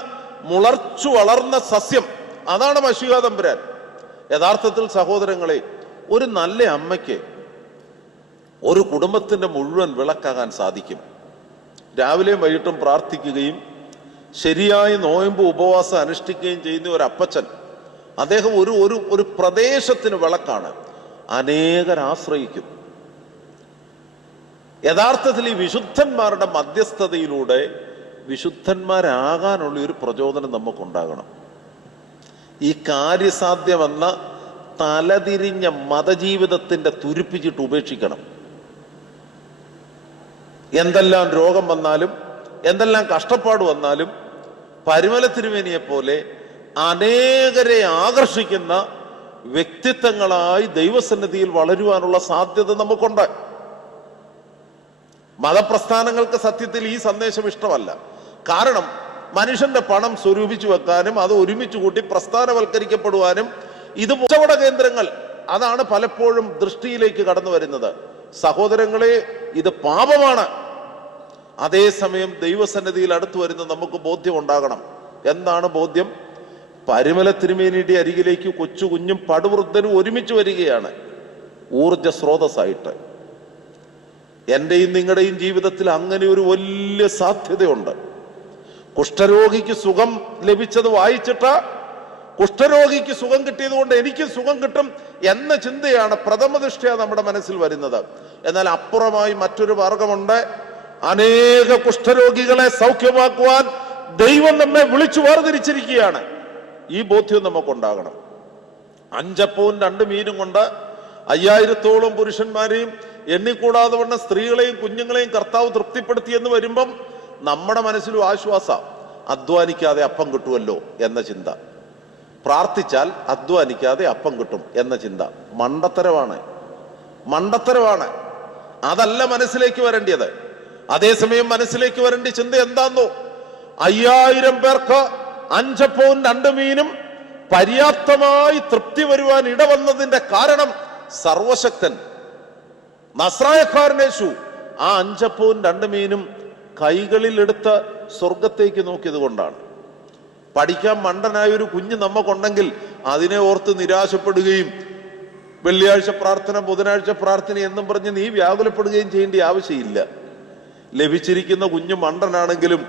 മുളച്ചു വളർന്ന സസ്യം, അതാണ് മശിഹാ തമ്പുരാൻ. യഥാർത്ഥത്തിൽ സഹോദരങ്ങളെ, ഒരു നല്ല അമ്മയ്ക്ക് ഒരു കുടുംബത്തിന്റെ മുഴുവൻ വിളക്കാകാൻ സാധിക്കും. രാവിലെയും വൈകിട്ടും പ്രാർത്ഥിക്കുകയും ശരിയായി നോയമ്പ് ഉപവാസം അനുഷ്ഠിക്കുകയും ചെയ്യുന്ന ഒരു അപ്പച്ചൻ, അദ്ദേഹം ഒരു പ്രദേശത്തിന് വിളക്കാണ്. അനേകർ ആശ്രയിക്കും. യഥാർത്ഥത്തിൽ ഈ വിശുദ്ധന്മാരുടെ മധ്യസ്ഥതയിലൂടെ വിശുദ്ധന്മാരാകാനുള്ള ഒരു പ്രചോദനം നമുക്കുണ്ടാകണം. ഈ കാര്യസാധ്യമെന്ന തലതിരിഞ്ഞ മതജീവിതത്തിന്റെ തുരുപ്പിച്ചിട്ട് ഉപേക്ഷിക്കണം. എന്തെല്ലാം രോഗം വന്നാലും, എന്തെല്ലാം കഷ്ടപ്പാട് വന്നാലും, പരിമല തിരുമേനിയെ പോലെ അനേകരെ ആകർഷിക്കുന്ന വ്യക്തിത്വങ്ങളായി ദൈവസന്നിധിയിൽ വളരുവാനുള്ള സാധ്യത നമുക്കുണ്ട്. മതപ്രസ്ഥാനങ്ങൾക്ക് സത്യത്തിൽ ഈ സന്ദേശം ഇഷ്ടമല്ല. കാരണം മനുഷ്യന്റെ പണം സ്വരൂപിച്ചു വെക്കാനും അത് ഒരുമിച്ച് കൂട്ടി പ്രസ്ഥാനവൽക്കരിക്കപ്പെടുവാനും ഇത് കച്ചവട കേന്ദ്രങ്ങൾ, അതാണ് പലപ്പോഴും ദൃഷ്ടിയിലേക്ക് കടന്നു വരുന്നത്. സഹോദരങ്ങളെ, ഇത് പാപമാണ്. അതേസമയം ദൈവസന്നിധിയിൽ അടുത്തു വരുന്ന നമുക്ക് ബോധ്യം ഉണ്ടാകണം. എന്താണ് ബോധ്യം? പരിമല തിരുമേനിയുടെ അരികിലേക്ക് കൊച്ചു കുഞ്ഞും പടുവൃദ്ധനും ഒരുമിച്ച് വരികയാണ് ഊർജ സ്രോതസ്സായിട്ട്. എന്റെയും നിങ്ങളുടെയും ജീവിതത്തിൽ അങ്ങനെ ഒരു വലിയ സാധ്യതയുണ്ട്. കുഷ്ഠരോഗിക്ക് സുഖം ലഭിച്ചത് വായിച്ചിട്ട് കുഷ്ഠരോഗിക്ക് സുഖം കിട്ടിയത് കൊണ്ട് എനിക്ക് സുഖം കിട്ടും എന്ന ചിന്തയാണ് പ്രഥമദൃഷ്ട്യാ നമ്മുടെ മനസ്സിൽ വരുന്നത്. എന്നാൽ അപ്പുറമായി മറ്റൊരു മാർഗമുണ്ട്. അനേക കുഷ്ഠരോഗികളെ സൗഖ്യമാക്കുവാൻ ദൈവം നമ്മെ വിളിച്ചു വേർതിരിച്ചിരിക്കുകയാണ്. ഈ ബോധ്യം നമുക്കുണ്ടാകണം. 5 അപ്പവും 2 മീനും കൊണ്ട് 5000-ഓളം പുരുഷന്മാരെയും എണ്ണിക്കൂടാതെ വണ്ണം സ്ത്രീകളെയും കുഞ്ഞുങ്ങളെയും കർത്താവ് തൃപ്തിപ്പെടുത്തിയെന്ന് വരുമ്പം നമ്മുടെ മനസ്സിലും ആശ്വാസം. അധ്വാനിക്കാതെ അപ്പം കിട്ടുമല്ലോ എന്ന ചിന്ത, പ്രാർത്ഥിച്ചാൽ അധ്വാനിക്കാതെ അപ്പം കിട്ടും എന്ന ചിന്ത മണ്ടത്തരമാണ്. അതല്ല മനസ്സിലേക്ക് വരേണ്ടത്. അതേസമയം മനസ്സിലേക്ക് വരേണ്ട ചിന്ത എന്താന്നോ? 5000 പേർക്ക് 5 അപ്പവും 2 മീനും പര്യാപ്തമായി തൃപ്തി വരുവാൻ ഇടവന്നതിന്റെ കാരണം സർവശക്തൻ നസ്രായക്കാരൻ യേശു ആ 5 അപ്പവും 2 മീനും കൈകളിൽ എടുത്ത് സ്വർഗത്തേക്ക് നോക്കിയത് കൊണ്ടാണ്. പഠിക്കാൻ മണ്ടനായ ഒരു കുഞ്ഞ് നമുക്കുണ്ടെങ്കിൽ അതിനെ ഓർത്ത് നിരാശപ്പെടുകയും വെള്ളിയാഴ്ച പ്രാർത്ഥന, ബുധനാഴ്ച പ്രാർത്ഥന എന്നും പറഞ്ഞ് നീ വ്യാകുലപ്പെടുകയും ചെയ്യേണ്ട ആവശ്യമില്ല. ലഭിച്ചിരിക്കുന്ന കുഞ്ഞു മണ്ടനാണെങ്കിലും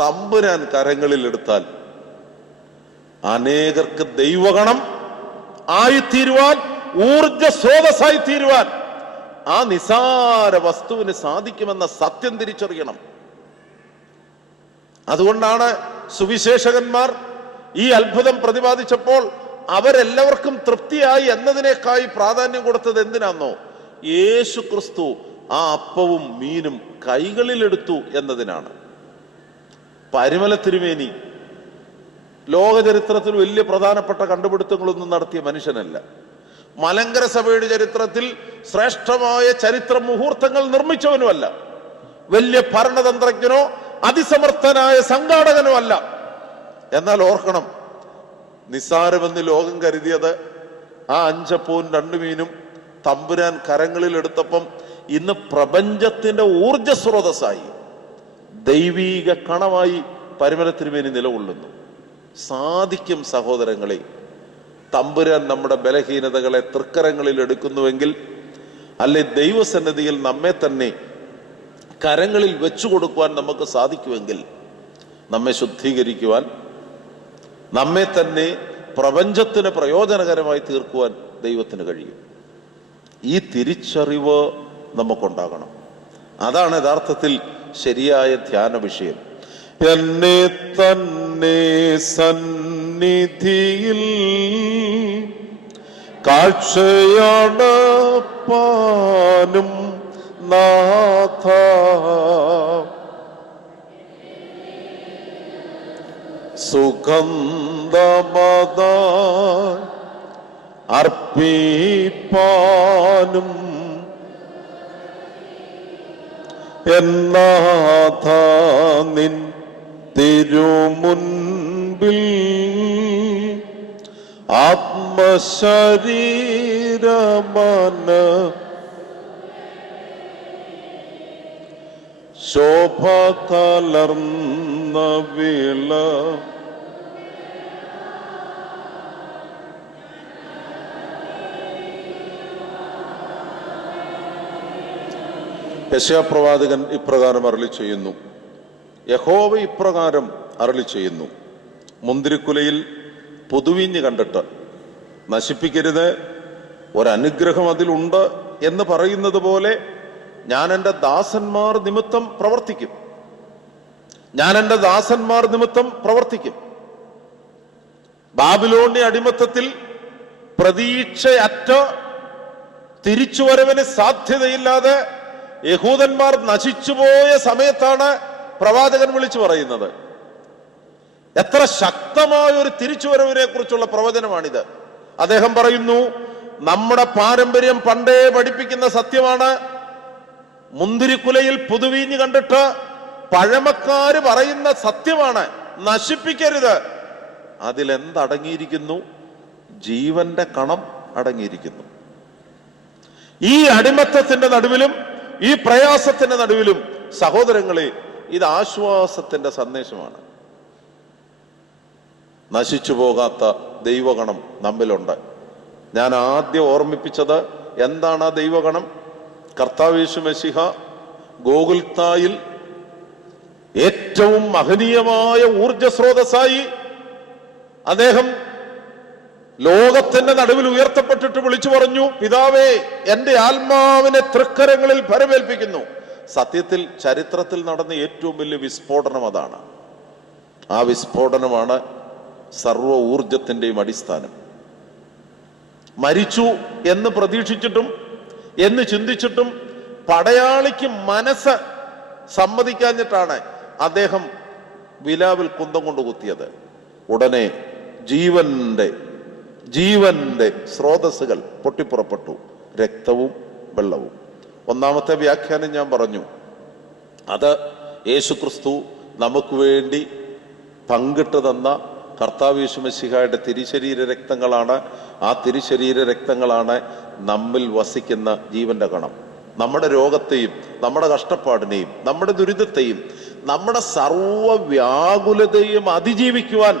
തമ്പുരാൻ കരങ്ങളിൽ എടുത്താൽ അനേകർക്ക് ദൈവഗണം ആയിത്തീരുവാൻ, ഊർജ സ്രോതസ്സായി തീരുവാൻ ആ നിസാര വസ്തുവിന് സാധിക്കുമെന്ന സത്യം തിരിച്ചറിയണം. അതുകൊണ്ടാണ് സുവിശേഷകന്മാർ ഈ അത്ഭുതം പ്രതിപാദിച്ചപ്പോൾ അവരെല്ലാവർക്കും തൃപ്തിയായി എന്നതിനേക്കായി പ്രാധാന്യം കൊടുത്തത് എന്തിനാന്നോ? യേശു ക്രിസ്തു ആ അപ്പവും മീനും കൈകളിലെടുത്തു എന്നതിനാണ്. പരിമല തിരുമേനി ലോക ചരിത്രത്തിൽ വലിയ പ്രധാനപ്പെട്ട കണ്ടുപിടുത്തങ്ങളൊന്നും നടത്തിയ മനുഷ്യനല്ല. മലങ്കര സഭയുടെ ചരിത്രത്തിൽ ശ്രേഷ്ഠമായ ചരിത്ര മുഹൂർത്തങ്ങൾ നിർമ്മിച്ചവനുമല്ല. വലിയ ഭരണതന്ത്രജ്ഞനോ അതിസമർത്ഥനായ സംഘാടകനോ അല്ല. എന്നാൽ ഓർക്കണം, നിസ്സാരമെന്ന് ലോകം കരുതിയത് ആ 5 അപ്പവും 2 മീനും തമ്പുരാൻ കരങ്ങളിൽ എടുത്തപ്പം ഇന്ന് പ്രപഞ്ചത്തിന്റെ ഊർജ സ്രോതസ്സായി ദൈവീക കണമായി പരിമല തിരുമേനി നിലകൊള്ളുന്നു. സാധിക്കും സഹോദരങ്ങളെ. തമ്പുരാൻ നമ്മുടെ ബലഹീനതകളെ തൃക്കരങ്ങളിൽ എടുക്കുന്നുവെങ്കിൽ, അല്ലെ ദൈവസന്നിധിയിൽ നമ്മെ തന്നെ കരങ്ങളിൽ വെച്ചു കൊടുക്കുവാൻ നമുക്ക് സാധിക്കുമെങ്കിൽ, നമ്മെ ശുദ്ധീകരിക്കുവാൻ, നമ്മെ തന്നെ പ്രപഞ്ചത്തിന് പ്രയോജനകരമായി തീർക്കുവാൻ ദൈവത്തിന് കഴിയും. ഈ തിരിച്ചറിവ് നമുക്കുണ്ടാകണം. അതാണ് യഥാർത്ഥത്തിൽ ശരിയായ ധ്യാന വിഷയം. എന്നെ തന്നെ സന്നിധിയിൽ കാഴ്ചയാണ് പാനും നാഥ, സുഗന്ധമത അർപ്പിപ്പാനും എന്നാഥ നിൻ തിരുമുൻപിൽ ആത്മശരീരമന ശോഭ കലർന്ന വിള യെശയ്യാപ്രവാചകൻ ഇപ്രകാരം അരുളി ചെയ്യുന്നു. യഹോവ ഇപ്രകാരം അരുളി ചെയ്യുന്നു, മുന്തിരിക്കുലയിൽ പുതുവീഞ്ഞ് കണ്ടിട്ട് നശിപ്പിക്കരുത്, ഒരനുഗ്രഹം അതിലുണ്ട് എന്ന് പറയുന്നത് പോലെ ഞാൻ എൻ്റെ ദാസന്മാർ നിമിത്തം പ്രവർത്തിക്കും. ഞാൻ എൻ്റെ ദാസന്മാർ നിമിത്തം പ്രവർത്തിക്കും. ബാബിലോണിയ അടിമത്തത്തിൽ പ്രതീക്ഷയറ്റ തിരിച്ചുവരവിന് സാധ്യതയില്ലാതെ യഹൂദന്മാർ നശിച്ചുപോയ സമയത്താണ് പ്രവാചകൻ വിളിച്ചു പറയുന്നത്. എത്ര ശക്തമായ ഒരു തിരിച്ചുവരവിനെ കുറിച്ചുള്ള പ്രവചനമാണിത്. അദ്ദേഹം പറയുന്നു, നമ്മുടെ പാരമ്പര്യം പണ്ടേ പഠിപ്പിക്കുന്ന സത്യമാണ്. മുന്തിരിക്കുലയിൽ പുതുവീഞ്ഞ് കണ്ടിട്ട് പഴമക്കാര് പറയുന്ന സത്യമാണ്, നശിപ്പിക്കരുത്. അതിലെന്തടങ്ങിയിരിക്കുന്നു? ജീവന്റെ കണം അടങ്ങിയിരിക്കുന്നു. ഈ അടിമത്തത്തിന്റെ നടുവിലും ഈ പ്രയാസത്തിന്റെ നടുവിലും സഹോദരങ്ങളെ, ഇത് ആശ്വാസത്തിന്റെ സന്ദേശമാണ്. നശിച്ചു പോകാത്ത ദൈവഗണം നമ്മിലുണ്ട്. ഞാൻ ആദ്യം ഓർമ്മിപ്പിച്ചത് എന്താണ് ആ ദൈവഗണം? കർത്താവ് യേശു മശിഹ ഗോകുൽത്തായിൽ ഏറ്റവും മഹനീയമായ ഊർജ സ്രോതസ്സായി അദ്ദേഹം ലോകത്തിന്റെ നടുവിൽ ഉയർത്തപ്പെട്ടിട്ട് വിളിച്ചു പറഞ്ഞു, പിതാവേ, എന്റെ ആത്മാവിനെ തൃക്കരങ്ങളിൽ ഭരമേൽപ്പിക്കുന്നു. സത്യത്തിൽ ചരിത്രത്തിൽ നടന്ന ഏറ്റവും വലിയ വിസ്ഫോടനം അതാണ്. ആ വിസ്ഫോടനമാണ് സർവ ഊർജത്തിന്റെയും അടിസ്ഥാനം. മരിച്ചു എന്ന് പ്രതീക്ഷിച്ചിട്ടും എന്ന് ചിന്തിച്ചിട്ടും പടയാളിക്ക് മനസ്സ് സമ്മതിക്കാഞ്ഞിട്ടാണ് അദ്ദേഹം വിലാവിൽ കുന്തം കൊണ്ട് കുത്തിയത്. ഉടനെ ജീവന്റെ സ്രോതസ്സുകൾ പൊട്ടിപ്പുറപ്പെട്ടു, രക്തവും വെള്ളവും. ഒന്നാമത്തെ വ്യാഖ്യാനം ഞാൻ പറഞ്ഞു, അത് യേശുക്രിസ്തു നമുക്ക് വേണ്ടി പങ്കിട്ട് തന്ന കർത്താവ് യേശു മശിഹായുടെ തിരുശരീര രക്തങ്ങളാണ്. ആ തിരുശരീര രക്തങ്ങളാണ് നമ്മിൽ വസിക്കുന്ന ജീവന്റെ കണം. നമ്മുടെ രോഗത്തെയും നമ്മുടെ കഷ്ടപ്പാടിനെയും നമ്മുടെ ദുരിതത്തെയും നമ്മുടെ സർവ വ്യാകുലതയും അതിജീവിക്കുവാൻ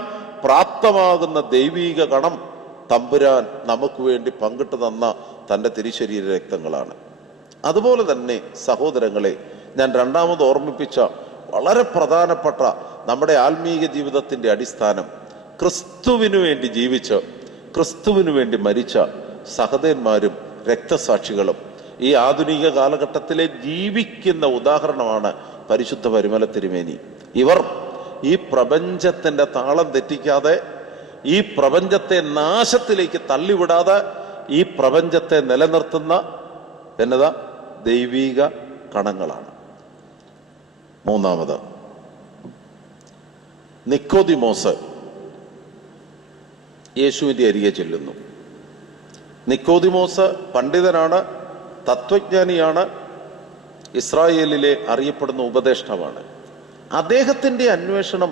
പ്രാപ്തമാകുന്ന ദൈവീക കണം തമ്പുരാൻ നമുക്ക് വേണ്ടി പങ്കിട്ട് തന്ന തൻ്റെ തിരുശരീര രക്തങ്ങളാണ്. അതുപോലെ തന്നെ സഹോദരങ്ങളെ, ഞാൻ രണ്ടാമത് ഓർമ്മിപ്പിച്ച വളരെ പ്രധാനപ്പെട്ട നമ്മുടെ ആത്മീയ ജീവിതത്തിൻ്റെ അടിസ്ഥാനം, ക്രിസ്തുവിനു വേണ്ടി ജീവിച്ച് ക്രിസ്തുവിനു വേണ്ടി മരിച്ച സഹദേന്മാരും രക്തസാക്ഷികളും ഈ ആധുനിക കാലഘട്ടത്തിലെ ജീവിക്കുന്ന ഉദാഹരണമാണ് പരിശുദ്ധ പരിമല തിരുമേനി. ഇവർ ഈ പ്രപഞ്ചത്തിന്റെ താളം തെറ്റിക്കാതെ, ഈ പ്രപഞ്ചത്തെ നാശത്തിലേക്ക് തള്ളിവിടാതെ ഈ പ്രപഞ്ചത്തെ നിലനിർത്തുന്ന ദൈവീക കണങ്ങളാണ്. മൂന്നാമത്, നിക്കോദിമോസ് യേശുവിൻ്റെ അരികെ ചെല്ലുന്നു. നിക്കോദിമോസ് പണ്ഡിതനാണ്, തത്വജ്ഞാനിയാണ്, ഇസ്രായേലിലെ അറിയപ്പെടുന്ന ഉപദേഷ്ടാവാണ്. അദ്ദേഹത്തിൻ്റെ അന്വേഷണം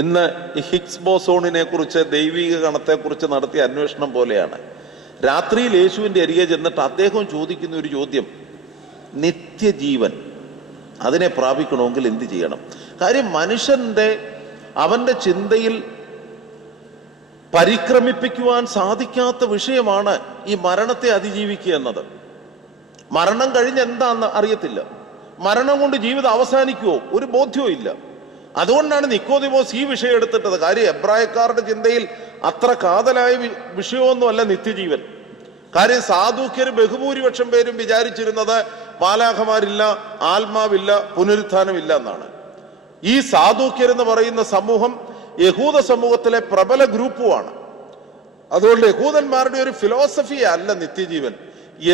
ഇന്ന് ഹിഗ്സ് ബോസോണിനെ കുറിച്ച്, ദൈവിക കണത്തെക്കുറിച്ച് നടത്തിയ അന്വേഷണം പോലെയാണ്. രാത്രിയിൽ യേശുവിൻ്റെ അരികെ ചെന്നിട്ട് അദ്ദേഹം ചോദിക്കുന്ന ഒരു ചോദ്യം, നിത്യജീവൻ അതിനെ പ്രാപിക്കണമെങ്കിൽ എന്ത് ചെയ്യണം? കാര്യം അവൻ്റെ ചിന്തയിൽ പരിക്രമിപ്പിക്കുവാൻ സാധിക്കാത്ത വിഷയമാണ് ഈ മരണത്തെ അതിജീവിക്കുക എന്നത്. മരണം കഴിഞ്ഞ് എന്താണെന്ന് അറിയത്തില്ല. മരണം കൊണ്ട് ജീവിതം അവസാനിക്കുമോ ഒരു ബോധ്യവും ഇല്ല. അതുകൊണ്ടാണ് നിക്കോദിമോസ് ഈ വിഷയം എടുത്തിട്ടത്. കാര്യം എബ്രായക്കാരുടെ ചിന്തയിൽ അത്ര കാതലായ വിഷയമൊന്നുമല്ല നിത്യജീവൻ. കാര്യം സാധുക്യർ ബഹുഭൂരിപക്ഷം പേരും വിചാരിച്ചിരുന്നത് മാലാഖമാരില്ല, ആത്മാവില്ല, പുനരുത്ഥാനമില്ല എന്നാണ്. ഈ സാധുക്യരെന്ന് പറയുന്ന സമൂഹം യഹൂദ സമൂഹത്തിലെ പ്രബല ഗ്രൂപ്പുമാണ്. അതുകൊണ്ട് യഹൂദന്മാരുടെ ഒരു ഫിലോസഫി അല്ല നിത്യജീവൻ.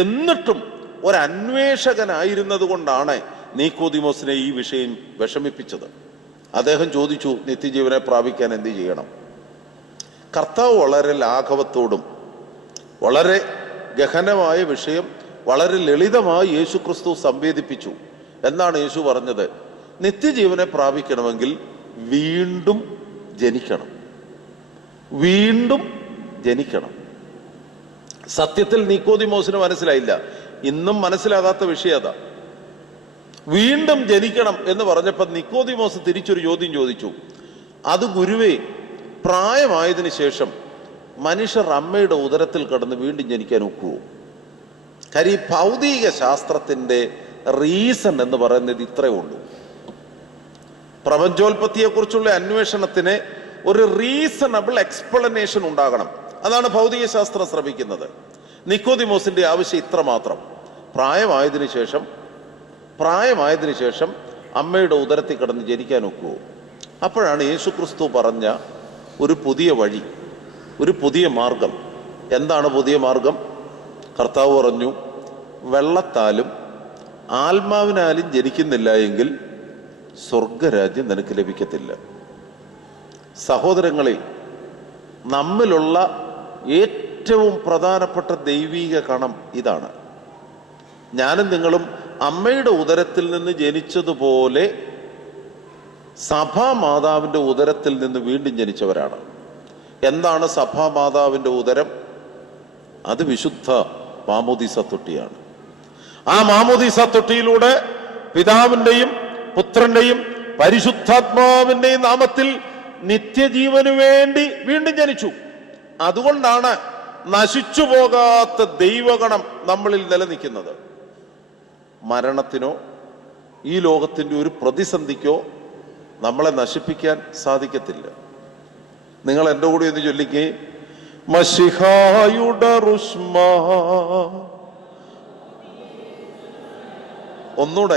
എന്നിട്ടും ഒരു അന്വേഷകനായിരുന്നത് കൊണ്ടാണ് നിക്കോദിമോസിനെ ഈ വിഷയം വിഷമിപ്പിച്ചത്. അദ്ദേഹം ചോദിച്ചു, നിത്യജീവനെ പ്രാപിക്കാൻ എന്ത് ചെയ്യണം? കർത്താവ് വളരെ ലാഘവത്തോടും വളരെ ഗഹനമായ വിഷയം വളരെ ലളിതമായി യേശുക്രിസ്തു സംവേദിപ്പിച്ചു. എന്താണ് യേശു പറഞ്ഞത്? നിത്യജീവനെ പ്രാപിക്കണമെങ്കിൽ വീണ്ടും ജനിക്കണം, വീണ്ടും ജനിക്കണം. സത്യത്തിൽ നിക്കോദിമോസിന് മനസ്സിലായില്ല, ഇന്നും മനസ്സിലാകാത്ത വിഷയം അതാ. വീണ്ടും ജനിക്കണം എന്ന് പറഞ്ഞപ്പോൾ നിക്കോദിമോസ് തിരിച്ചൊരു ചോദ്യം ചോദിച്ചു. അത് ഗുരുവേ, പ്രായമായതിനു ശേഷം മനുഷ്യർ അമ്മയുടെ ഉദരത്തിൽ കിടന്ന് വീണ്ടും ജനിക്കാൻ ഒക്കുവോ? കാര്യം ഈ ഭൗതിക ശാസ്ത്രത്തിന്റെ റീസൺ എന്ന് പറയുന്നത് ഇത്രയേ ഉള്ളൂ. പ്രപഞ്ചോൽപത്തിയെക്കുറിച്ചുള്ള അന്വേഷണത്തിന് ഒരു റീസണബിൾ എക്സ്പ്ലനേഷൻ ഉണ്ടാകണം. അതാണ് ഭൗതിക ശാസ്ത്രം ശ്രമിക്കുന്നത്. നിക്കോദിമോസിന്റെ ആവശ്യം ഇത്ര മാത്രം: പ്രായമായതിനു ശേഷം അമ്മയുടെ ഉദരത്തിൽ കിടന്ന് ജനിക്കാൻ ഒക്കുവോ? അപ്പോഴാണ് യേശുക്രിസ്തു പറഞ്ഞ ഒരു പുതിയ വഴി, ഒരു പുതിയ മാർഗം. എന്താണ് പുതിയ മാർഗം? കർത്താവ് പറഞ്ഞു, വെള്ളത്താലും ആത്മാവിനാലും ജനിക്കുന്നില്ല എങ്കിൽ സ്വർഗരാജ്യം നിനക്ക് ലഭിക്കത്തില്ല. സഹോദരങ്ങളെ, നമ്മിലുള്ള ഏറ്റവും പ്രധാനപ്പെട്ട ദൈവീക കണം ഇതാണ്. ഞാനും നിങ്ങളും അമ്മയുടെ ഉദരത്തിൽ നിന്ന് ജനിച്ചതുപോലെ സഭാമാതാവിൻ്റെ ഉദരത്തിൽ നിന്ന് വീണ്ടും ജനിച്ചവരാണ്. എന്താണ് സഭാമാതാവിൻ്റെ ഉദരം? അത് വിശുദ്ധ മാമോദീസ തൊട്ടിയാണ്. ആ മാമോദീസ തൊട്ടിയിലൂടെ പിതാവിൻ്റെയും പുത്രന്റെയും പരിശുദ്ധാത്മാവിൻ്റെയും നാമത്തിൽ നിത്യജീവനു വേണ്ടി വീണ്ടും ജനിച്ചു. അതുകൊണ്ടാണ് നശിച്ചു പോകാത്ത ദൈവഗണം നമ്മളിൽ നിലനിൽക്കുന്നത്. മരണത്തിനോ ഈ ലോകത്തിൻ്റെ ഒരു പ്രതിസന്ധിക്കോ നമ്മളെ നശിപ്പിക്കാൻ സാധിക്കത്തില്ല. നിങ്ങൾ എൻ്റെ കൂടെ ഒന്ന് ചൊല്ലിക്കേ, മശിഹായുടെ റുഷ്മാ. ഒന്നൂടെ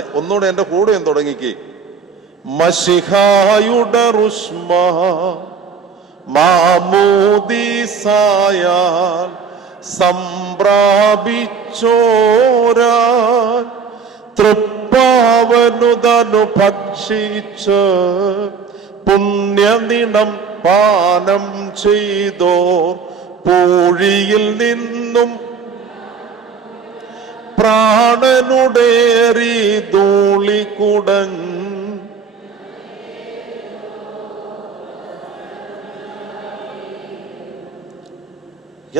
എൻ്റെ കൂടെ ഒന്ന് തുടങ്ങിക്കേ, മശിഹായുടെ റുഷ്മാ മാമോദീസായാൽ സംപ്രാപിച്ചോരാൻ തൃപ്പാവനുതനു ഭക്ഷിച്ച് പുണ്യനിണം പാനം ചെയ്തോർ പൂഴിയിൽ നിന്നും പ്രാണനുടേറി ധൂളികുടങ്.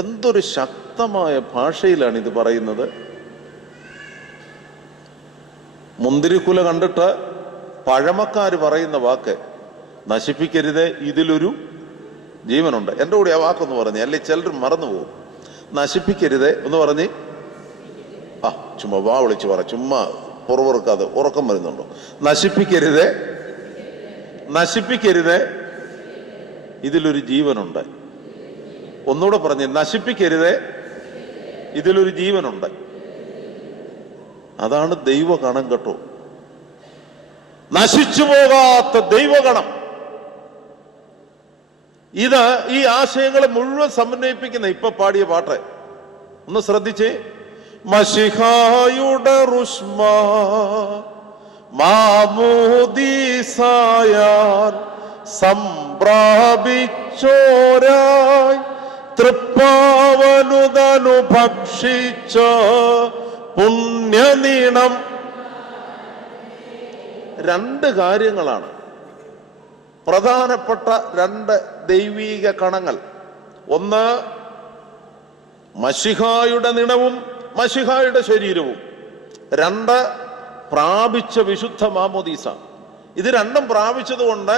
എന്തൊരു ശക്തമായ ഭാഷയിലാണ് ഇത് പറയുന്നത്. മുന്തിരിക്കുല കണ്ടിട്ട് പഴമക്കാർ പറയുന്ന വാക്ക്, നശിപ്പിക്കരുത്, ഇതിലൊരു ജീവനുണ്ട്. എൻ്റെ കൂടെ ആ വാക്കൊന്ന് പറഞ്ഞേ, അല്ലെ ചിലർ മറന്നുപോകും. നശിപ്പിക്കരുത് എന്ന് പറഞ്ഞ് ചുമ്മാ വാ വിളിച്ച് പറ, ചുമ്മാ പുറവുറുക്കാതെ, ഉറക്കം വരുന്നുണ്ടോ? നശിപ്പിക്കരുത്, ഇതിലൊരു ജീവനുണ്ട്. ഒന്നുകൂടെ പറഞ്ഞ്, നശിപ്പിക്കരുത്, ഇതിലൊരു ജീവനുണ്ട്. അതാണ് ദൈവഗണം കേട്ടോ, നശിച്ചു പോകാത്ത ദൈവഗണം. ഇത് ഈ ആശയങ്ങളെ മുഴുവൻ സമന്വയിപ്പിക്കുന്ന ഇപ്പൊ പാടിയ പാട്ട് ഒന്ന് ശ്രദ്ധിച്ചേ. മശിഹായുടെ റുഷ്മാ മാമോദീസായാൽ സംപ്രാപിച്ചോരായി തൃപ്പാവനുതനു ഭക്ഷിച്ച പുണ്യനീണം. രണ്ട് കാര്യങ്ങളാണ് പ്രധാനപ്പെട്ട, രണ്ട് ദൈവീക കണങ്ങൾ. ഒന്ന്, മശിഹായുടെ നിണവും മശിഹായുടെ ശരീരവും. 2 പ്രാപിച്ച വിശുദ്ധ മാമോദീസ. ഇത് രണ്ടും പ്രാപിച്ചതുകൊണ്ട്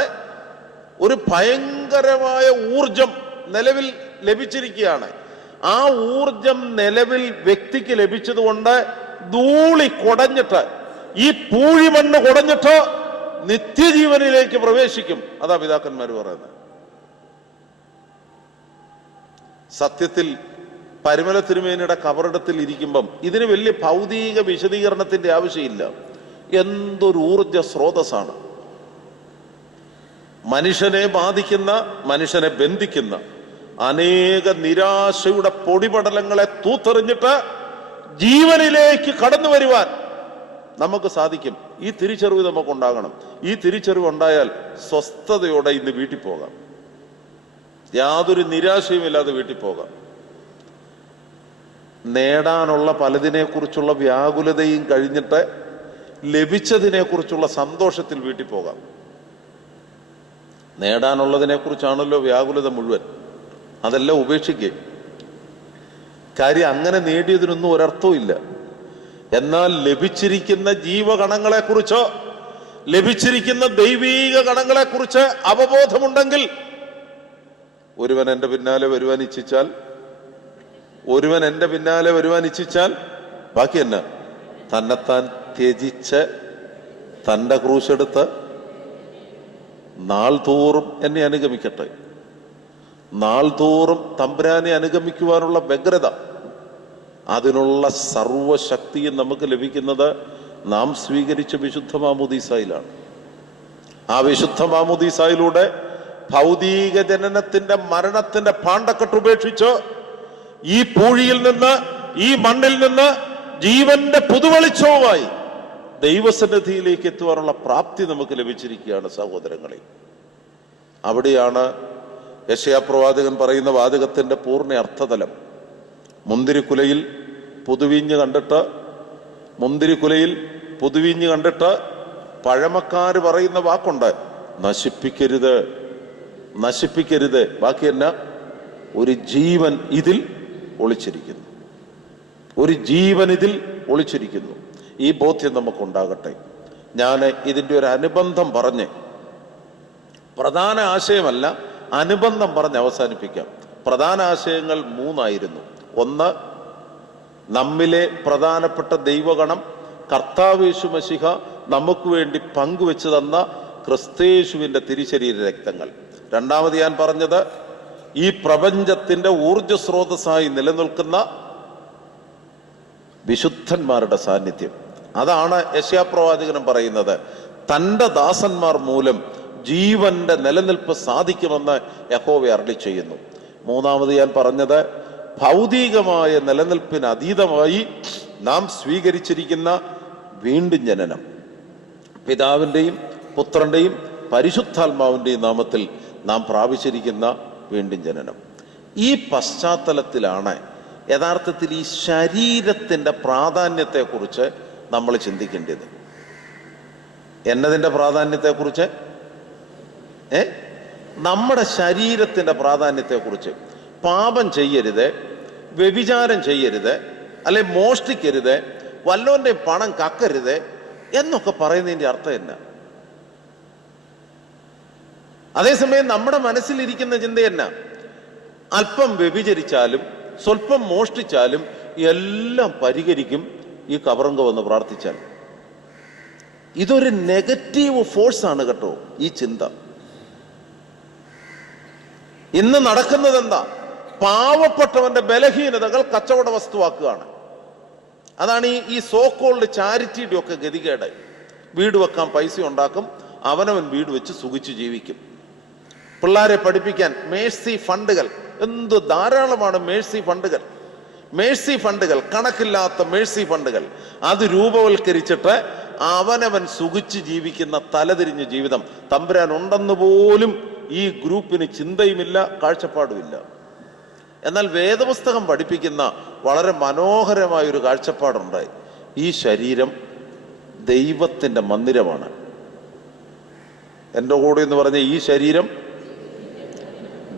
ഒരു ഭയങ്കരമായ ഊർജം നിലവിൽ ലഭിച്ചിരിക്കുകയാണ്. ആ ഊർജം നിലവിൽ വ്യക്തിക്ക് ലഭിച്ചതുകൊണ്ട് ധൂളി കുടഞ്ഞിട്ട്, ഈ പൂഴിമണ്ണ് കുടഞ്ഞിട്ട് നിത്യജീവനിലേക്ക് പ്രവേശിക്കും. അതാ പിതാക്കന്മാർ പറയുന്നത്. സത്യത്തിൽ പരിമല തിരുമേനിയുടെ കബറിടത്തിൽ ഇരിക്കുമ്പം ഇതിന് വലിയ ഭൗതിക വിശദീകരണത്തിന്റെ ആവശ്യമില്ല. എന്തൊരു ഊർജ സ്രോതസ്സാണ്! മനുഷ്യനെ ബാധിക്കുന്ന, മനുഷ്യനെ ബന്ധിക്കുന്ന അനേക നിരാശയുടെ പൊടിപടലങ്ങളെ തൂത്തെറിഞ്ഞിട്ട് ജീവനിലേക്ക് കടന്നു വരുവാൻ നമുക്ക് സാധിക്കും. ഈ തിരിച്ചറിവ് നമുക്കുണ്ടാകണം. ഈ തിരിച്ചറിവ് ഉണ്ടായാൽ സ്വസ്ഥതയോടെ ഇന്ന് വീട്ടിൽ പോകാം. യാതൊരു നിരാശയുമില്ലാതെ വീട്ടിൽ പോകാം. നേടാനുള്ള പലതിനെ കുറിച്ചുള്ള വ്യാകുലതയും കഴിഞ്ഞിട്ട് ലഭിച്ചതിനെ കുറിച്ചുള്ള സന്തോഷത്തിൽ വീട്ടിൽ പോകാം. നേടാനുള്ളതിനെ കുറിച്ചാണല്ലോ വ്യാകുലത മുഴുവൻ. അതെല്ലാം ഉപേക്ഷിക്കുക. കാര്യം അങ്ങനെ നേടിയതിനൊന്നും ഒരർത്ഥവും ഇല്ല. എന്നാൽ ലഭിച്ചിരിക്കുന്ന ജീവഗണങ്ങളെക്കുറിച്ചോ ലഭിച്ചിരിക്കുന്ന ദൈവീക ഗണങ്ങളെക്കുറിച്ച് അവബോധമുണ്ടെങ്കിൽ ഒരുവൻ എൻ്റെ പിന്നാലെ വരുവാൻ ഇച്ഛിച്ചാൽ ബാക്കി എന്നാ? തന്നെത്താൻ ത്യജിച്ച് തൻ്റെ ക്രൂശെടുത്ത് നാൾ തോറും എന്നെ അനുഗമിക്കട്ടെ. നാൾ തോറും തമ്പുരാനെ അനുഗമിക്കുവാനുള്ള വ്യഗ്രത, അതിനുള്ള സർവശക്തിയും നമുക്ക് ലഭിക്കുന്നത് നാം സ്വീകരിച്ച വിശുദ്ധ മാമോദീസായിലാണ്. ആ വിശുദ്ധ മാമോദീസായിലൂടെ ഭൗതിക ജനനത്തിന്റെ മരണത്തിന്റെ പാണ്ടക്കെട്ട് ഉപേക്ഷിച്ച് ഈ പൂഴിയിൽ നിന്ന്, ഈ മണ്ണിൽ നിന്ന് ജീവന്റെ പുതുവെളിച്ചവുമായി ദൈവസന്നിധിയിലേക്ക് എത്തുവാനുള്ള പ്രാപ്തി നമുക്ക് ലഭിച്ചിരിക്കുകയാണ് സഹോദരങ്ങളെ. അവിടെയാണ് യെശയ്യാപ്രവാചകൻ പറയുന്ന വാചകത്തിന്റെ പൂർണ്ണ അർത്ഥതലം. മുന്തിരിക്കുലയിൽ പുതുവീഞ്ഞ് കണ്ടിട്ട് പഴമക്കാര് പറയുന്ന വാക്കുണ്ട്, നശിപ്പിക്കരുത്. ബാക്കി എന്നാ? ഒരു ജീവൻ ഇതിൽ ഒളിച്ചിരിക്കുന്നു. ഈ ബോധ്യം നമുക്കുണ്ടാകട്ടെ. ഞാൻ ഇതിൻ്റെ ഒരു അനുബന്ധം പറഞ്ഞ്, പ്രധാന ആശയമല്ല, അനുബന്ധം പറഞ്ഞ് അവസാനിപ്പിക്കാം. പ്രധാന ആശയങ്ങൾ 3 ആയിരുന്നു. 1, നമ്മിലെ പ്രധാനപ്പെട്ട ദൈവഗണം കർത്താവ് യേശു മശിഹ നമുക്ക് വേണ്ടി പങ്കുവെച്ചു തന്ന ക്രിസ്തയേശുവിന്റെ തിരുശരീര രക്തങ്ങൾ. 2ാമത് ഞാൻ പറഞ്ഞത്, ഈ പ്രപഞ്ചത്തിന്റെ ഊർജസ്രോതസ്സായി നിലനിൽക്കുന്ന വിശുദ്ധന്മാരുടെ സാന്നിധ്യം. അതാണ് യെശയ്യാപ്രവാചകനും പറയുന്നത്. തൻ്റെ ദാസന്മാർ മൂലം ജീവന്റെ നിലനിൽപ്പ് സാധിക്കുമെന്ന് യഹോവ അരുളി ചെയ്യുന്നു. 3ാമത് ഞാൻ പറഞ്ഞത്, ഭൗതികമായ നിലനിൽപ്പിന് അതീതമായി നാം സ്വീകരിച്ചിരിക്കുന്ന വീണ്ടും ജനനം, പിതാവിൻ്റെയും പുത്രന്റെയും പരിശുദ്ധാത്മാവിൻ്റെയും നാമത്തിൽ നാം പ്രാപിച്ചിരിക്കുന്ന വീണ്ടും ജനനം. ഈ പശ്ചാത്തലത്തിലാണ് യഥാർത്ഥത്തിൽ ഈ ശരീരത്തിൻ്റെ പ്രാധാന്യത്തെക്കുറിച്ച് നമ്മൾ ചിന്തിക്കേണ്ടത്. എന്നതിൻ്റെ പ്രാധാന്യത്തെക്കുറിച്ച്, നമ്മുടെ ശരീരത്തിൻ്റെ പ്രാധാന്യത്തെക്കുറിച്ച്. പാപം ചെയ്യരുത്, വ്യഭിചാരം ചെയ്യരുത്, അല്ലെ മോഷ്ടിക്കരുത്, വല്ലോന്റെ പണം കക്കരുത് എന്നൊക്കെ പറയുന്നതിൻ്റെ അർത്ഥം എന്നാ? അതേസമയം നമ്മുടെ മനസ്സിലിരിക്കുന്ന ചിന്ത എന്നാ? അല്പം വ്യഭിചരിച്ചാലും സ്വല്പം മോഷ്ടിച്ചാലും എല്ലാം പരിഹരിക്കും ഈ കബറങ്ക വന്ന് പ്രാർത്ഥിച്ചാൽ. ഇതൊരു നെഗറ്റീവ് ഫോഴ്സാണ് കേട്ടോ ഈ ചിന്ത. ഇന്ന് നടക്കുന്നത് എന്താ? പാവപ്പെട്ടവന്റെ ബലഹീനതകൾ കച്ചവട വസ്തുവാക്കുകയാണ്. അതാണ് ഈ സോ കോൾഡ് ചാരിറ്റിയുടെ ഒക്കെ ഗതികേട്. വീട് വെക്കാൻ പൈസ ഉണ്ടാക്കും, അവനവൻ വീട് വെച്ച് സുഖിച്ച് ജീവിക്കും. പിള്ളേരെ പഠിപ്പിക്കാൻ മേഴ്സി ഫണ്ടുകൾ, എന്ത് ധാരാളമാണ് മേഴ്സി ഫണ്ടുകൾ, കണക്കില്ലാത്ത മേഴ്സി ഫണ്ടുകൾ. അത് രൂപവൽക്കരിച്ചിട്ട് അവനവൻ സുഖിച്ച് ജീവിക്കുന്ന തലതിരിഞ്ഞ ജീവിതം തമ്പുരാൻ ഉണ്ടെന്ന് പോലും ഈ ഗ്രൂപ്പിന് ചിന്തയുമില്ല, കാഴ്ചപ്പാടുമില്ല. എന്നാൽ വേദപുസ്തകം പഠിപ്പിക്കുന്ന വളരെ മനോഹരമായൊരു കാഴ്ചപ്പാടുണ്ട്. ഈ ശരീരം ദൈവത്തിൻ്റെ മന്ദിരമാണ്. എൻ്റെ കൂടെ എന്ന് പറഞ്ഞ ഈ ശരീരം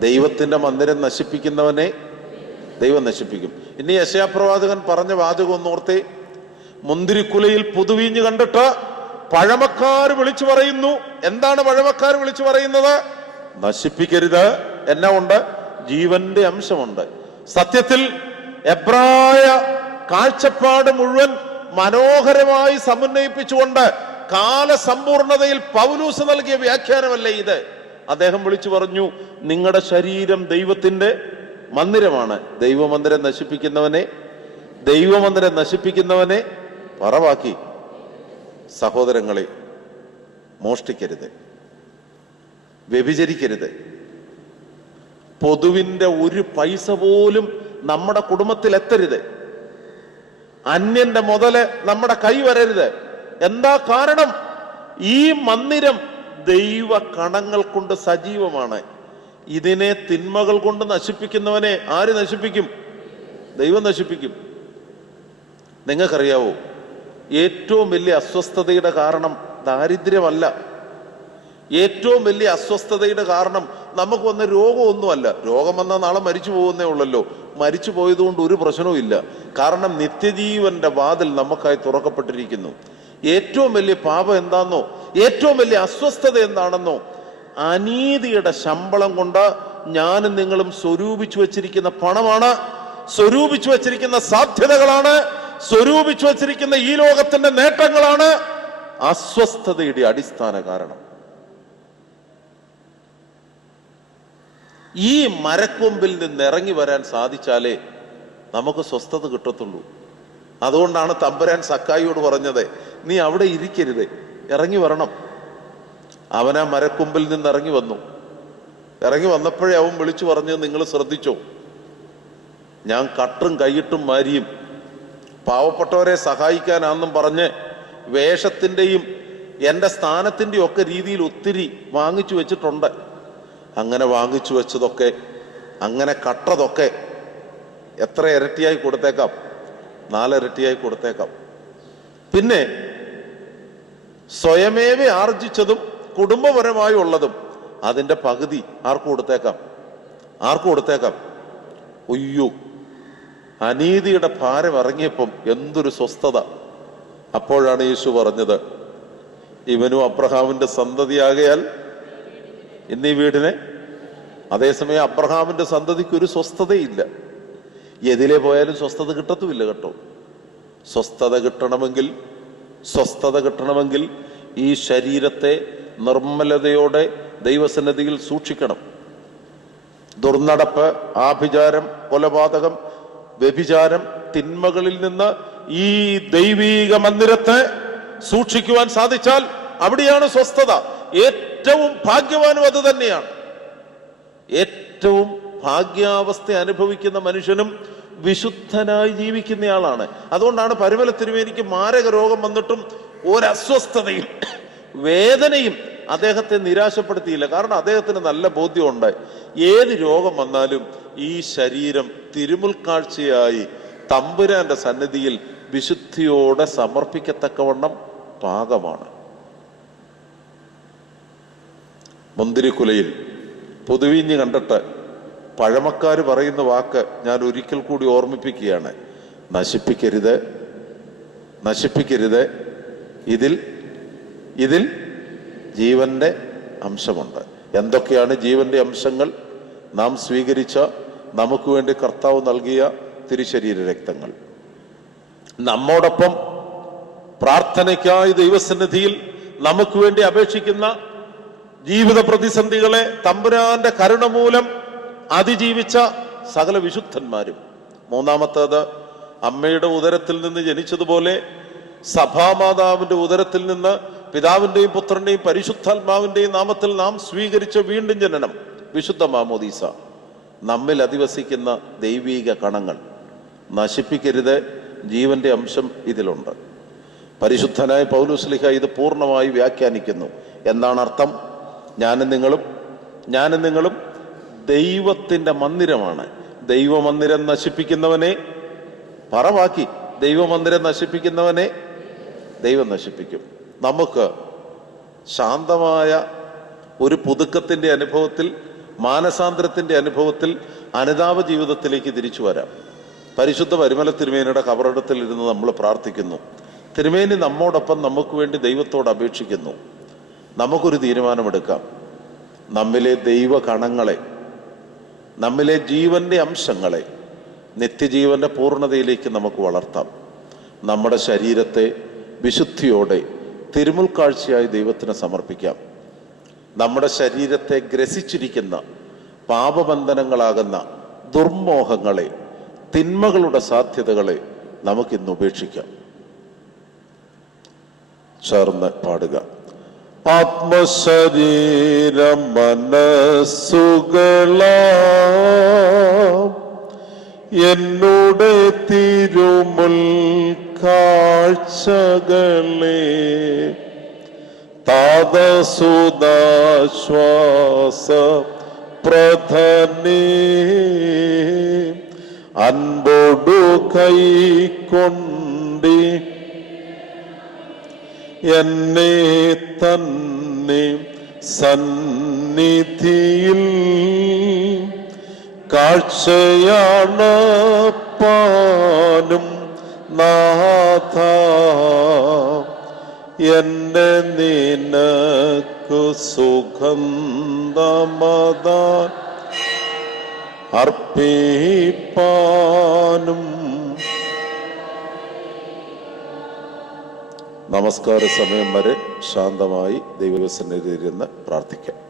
ദൈവത്തിൻ്റെ മന്ദിരം നശിപ്പിക്കുന്നവനെ ദൈവം നശിപ്പിക്കും. ഇനി യെശയ്യാപ്രവാചകൻ പറഞ്ഞ വാചകം ഒന്നോർത്തേ. മുന്തിരിക്കുലയിൽ പുതുവീഞ്ഞ് കണ്ടിട്ട് പഴമക്കാർ വിളിച്ചു പറയുന്നു. എന്താണ് പഴമക്കാർ വിളിച്ചു പറയുന്നത്? നശിപ്പിക്കരുത്. എന്നാ ഉണ്ട്? ജീവന്റെ അംശമുണ്ട്. സത്യത്തിൽ എബ്രായ കാഴ്ചപ്പാട് മുഴുവൻ മനോഹരമായി സമന്വയിപ്പിച്ചുകൊണ്ട് കാലസമ്പൂർണതയിൽ പൗലൂസ് നൽകിയ വ്യാഖ്യാനമല്ലേ ഇത്? അദ്ദേഹം വിളിച്ചു പറഞ്ഞു, നിങ്ങളുടെ ശരീരം ദൈവത്തിന്റെ മന്ദിരമാണ്. ദൈവമന്ദിരം നശിപ്പിക്കുന്നവനെ പറവാക്കി. സഹോദരങ്ങളെ, മോഷ്ടിക്കരുത്, വ്യഭിചരിക്കരുത്, പൊതുവിന്റെ ഒരു പൈസ പോലും നമ്മുടെ കുടുംബത്തിൽ എത്തരുത്, അന്യന്റെ മുതല് നമ്മുടെ കൈ വരരുത്. എന്താ കാരണം? ഈ മന്ദിരം ദൈവ കണങ്ങൾ കൊണ്ട് സജീവമാണ്. ഇതിനെ തിന്മകൾ കൊണ്ട് നശിപ്പിക്കുന്നവനെ ആര് നശിപ്പിക്കും? ദൈവം നശിപ്പിക്കും. നിങ്ങൾക്കറിയാവോ, ഏറ്റവും വലിയ അസ്വസ്ഥതയുടെ കാരണം ദാരിദ്ര്യമല്ല. ഏറ്റവും വലിയ അസ്വസ്ഥതയുടെ കാരണം നമുക്ക് വന്ന രോഗമൊന്നുമല്ല. രോഗം വന്നാൽ നാളെ മരിച്ചു പോകുന്നേ ഉള്ളല്ലോ. മരിച്ചു പോയതുകൊണ്ട് ഒരു പ്രശ്നവും ഇല്ല. കാരണം നിത്യജീവന്റെ വാതിൽ നമുക്കായി തുറക്കപ്പെട്ടിരിക്കുന്നു. ഏറ്റവും വലിയ പാപം എന്താണെന്നോ, ഏറ്റവും വലിയ അസ്വസ്ഥത എന്താണെന്നോ, അനീതിയുടെ ശമ്പളം കൊണ്ട് ഞാനും നിങ്ങളും സ്വരൂപിച്ചു വച്ചിരിക്കുന്ന പണമാണ്, സ്വരൂപിച്ചു വച്ചിരിക്കുന്ന സാധ്യതകളാണ്, സ്വരൂപിച്ചു വച്ചിരിക്കുന്ന ഈ ലോകത്തിന്റെ നേട്ടങ്ങളാണ് അസ്വസ്ഥതയുടെ അടിസ്ഥാന കാരണം. ഈ മരക്കൊമ്പിൽ നിന്ന് ഇറങ്ങി വരാൻ സാധിച്ചാലേ നമുക്ക് സ്വസ്ഥത കിട്ടത്തുള്ളൂ. അതുകൊണ്ടാണ് തമ്പുരാൻ സക്കായിയോട് പറഞ്ഞത്, നീ അവിടെ ഇരിക്കരുത്, ഇറങ്ങി വരണം. അവൻ ആ മരക്കൊമ്പിൽ നിന്ന് ഇറങ്ങി വന്നു. ഇറങ്ങി വന്നപ്പോഴേ അവൻ വിളിച്ചു പറഞ്ഞത്, നിങ്ങൾ ശ്രദ്ധിച്ചോ, ഞാൻ കട്ടും കൈയിട്ടും മാരിയും പാവപ്പെട്ടവരെ സഹായിക്കാനാണെന്നും പറഞ്ഞ് വേഷത്തിൻ്റെയും എൻ്റെ സ്ഥാനത്തിൻ്റെയും ഒക്കെ രീതിയിൽ ഒത്തിരി വാങ്ങിച്ചു വെച്ചിട്ടുണ്ട്. അങ്ങനെ വാങ്ങിച്ചു വെച്ചതൊക്കെ, അങ്ങനെ കട്ടതൊക്കെ എത്ര ഇരട്ടിയായി കൊടുത്തേക്കാം? 4 ഇരട്ടിയായി കൊടുത്തേക്കാം. പിന്നെ സ്വയമേവ ആർജിച്ചതും കുടുംബപരമായി ഉള്ളതും അതിൻ്റെ പകുതി ആർക്ക് കൊടുത്തേക്കാം? ഒയ്യോ, അനീതിയുടെ ഭാരം ഇറങ്ങിയപ്പം എന്തൊരു സ്വസ്ഥത. അപ്പോഴാണ് യേശു പറഞ്ഞത്, ഇവനും അബ്രഹാമിന്റെ സന്തതിയാകയാൽ ഇന്നീ വീടിനെ. അതേസമയം അബ്രഹാമിന്റെ സന്തതിക്ക് ഒരു സ്വസ്ഥതയില്ല. എതിലെ പോയാലും സ്വസ്ഥത കിട്ടത്തുമില്ല കേട്ടോ. സ്വസ്ഥത കിട്ടണമെങ്കിൽ ഈ ശരീരത്തെ നിർമ്മലതയോടെ ദൈവസന്നിധിയിൽ സൂക്ഷിക്കണം. ദുർനടപ്പ്, ആഭിചാരം, കൊലപാതകം, വ്യഭിചാരം, തിന്മകളിൽ നിന്ന് ഈ ദൈവീക മന്ദിരത്തെ സൂക്ഷിക്കുവാൻ സാധിച്ചാൽ അവിടെയാണ് സ്വസ്ഥത. ഏറ്റവും ഭാഗ്യവാനും അത് തന്നെയാണ്. ഏറ്റവും ഭാഗ്യാവസ്ഥ അനുഭവിക്കുന്ന മനുഷ്യനും വിശുദ്ധനായി ജീവിക്കുന്നയാളാണ്. അതുകൊണ്ടാണ് പരിമല തിരുമേനിക്ക് മാരക രോഗം വന്നിട്ടും ഒരസ്വസ്ഥതയും വേദനയും അദ്ദേഹത്തെ നിരാശപ്പെടുത്തിയില്ല. കാരണം അദ്ദേഹത്തിന് നല്ല ബോധ്യമുണ്ട്, ഏത് രോഗം വന്നാലും ഈ ശരീരം തിരുമുൽക്കാഴ്ചയായി തമ്പുരാന്റെ സന്നിധിയിൽ വിശുദ്ധിയോടെ സമർപ്പിക്കത്തക്കവണ്ണം പാകമാണ്. മുന്തിരിക്കുലയിൽ പുതുവീഞ്ഞ് കണ്ടിട്ട് പഴമക്കാർ പറയുന്ന വാക്ക് ഞാൻ ഒരിക്കൽ കൂടി ഓർമ്മിപ്പിക്കുകയാണ്, നശിപ്പിക്കരുത്. ഇതിൽ ജീവന്റെ അംശമുണ്ട്. എന്തൊക്കെയാണ് ജീവന്റെ അംശങ്ങൾ? നാം സ്വീകരിച്ച, നമുക്ക് വേണ്ടി കർത്താവ് നൽകിയ തിരുശരീര രക്തങ്ങൾ. നമ്മോടൊപ്പം പ്രാർത്ഥനയ്ക്കായി ദൈവസന്നിധിയിൽ നമുക്ക് വേണ്ടി അപേക്ഷിക്കുന്ന ജീവിത പ്രതിസന്ധികളെ തമ്പുരാന്റെ കരുണ മൂലം അതിജീവിച്ച സകല വിശുദ്ധന്മാരും. മൂന്നാമത്തേത്, അമ്മയുടെ ഉദരത്തിൽ നിന്ന് ജനിച്ചതുപോലെ സഭാമാതാവിന്റെ ഉദരത്തിൽ നിന്ന് പിതാവിന്റെയും പുത്രന്റെയും പരിശുദ്ധാത്മാവിന്റെയും നാമത്തിൽ നാം സ്വീകരിച്ച വീണ്ടും ജനനം, വിശുദ്ധ മാമോദീസ. നമ്മിൽ അധിവസിക്കുന്ന ദൈവീക കണങ്ങൾ നശിപ്പിക്കരുത്. ജീവന്റെ അംശം ഇതിലുണ്ട്. പരിശുദ്ധനായ പൗലോസ്ലീഹ ഇത് പൂർണ്ണമായി വ്യാഖ്യാനിക്കുന്നു. എന്താണ് അർത്ഥം? ഞാനും നിങ്ങളും ദൈവത്തിന്റെ മന്ദിരമാണ്. ദൈവമന്ദിരം നശിപ്പിക്കുന്നവനെ പറവാക്കി, ദൈവമന്ദിരം നശിപ്പിക്കുന്നവനെ ദൈവം നശിപ്പിക്കും. നമുക്ക് ശാന്തമായ ഒരു പുതുക്കത്തിന്റെ അനുഭവത്തിൽ, മാനസാന്തരത്തിന്റെ അനുഭവത്തിൽ, അനുതാപ ജീവിതത്തിലേക്ക് തിരിച്ചു വരാം. പരിശുദ്ധ പരിമല തിരുമേനിയുടെ കബറിടത്തിൽ ഇരുന്ന് നമ്മൾ പ്രാർത്ഥിക്കുന്നു. തിരുമേനി നമ്മോടൊപ്പം നമുക്ക് വേണ്ടി ദൈവത്തോട് അപേക്ഷിക്കുന്നു. നമുക്കൊരു തീരുമാനമെടുക്കാം. നമ്മിലെ ദൈവകണങ്ങളെ, നമ്മിലെ ജീവന്റെ അംശങ്ങളെ നിത്യജീവന്റെ പൂർണ്ണതയിലേക്ക് നമുക്ക് വളർത്താം. നമ്മുടെ ശരീരത്തെ വിശുദ്ധിയോടെ തിരുമുൽക്കാഴ്ചയായി ദൈവത്തിന് സമർപ്പിക്കാം. നമ്മുടെ ശരീരത്തെ ഗ്രസിച്ചിരിക്കുന്ന പാപബന്ധനങ്ങളാകുന്ന ദുർമോഹങ്ങളെ, തിന്മകളുടെ സാധ്യതകളെ നമുക്കിന്ന് ഉപേക്ഷിക്കാം. ചേർന്ന് പാടുക. ആത്മശരീര മനസ്സുകളാ എന്നുടെ തിരുമുൽ കാഴ്ചകളെ താതസുദാശ്വാസ പ്രധനേ അൻപോടു കൈക്കൊണ്ടി എന്നെ തന്നെ സന്നിധിയിൽ കാഴ്ചയാണ് പാനും നാഥ എന്നെ നിനക്കു സുഗന്ധമതാൻ അർപ്പിപ്പാനും. നമസ്കാര സമയം വരെ ശാന്തമായി ദൈവസന്നിധിയിൽ ഇരുന്ന് പ്രാർത്ഥിക്കാം.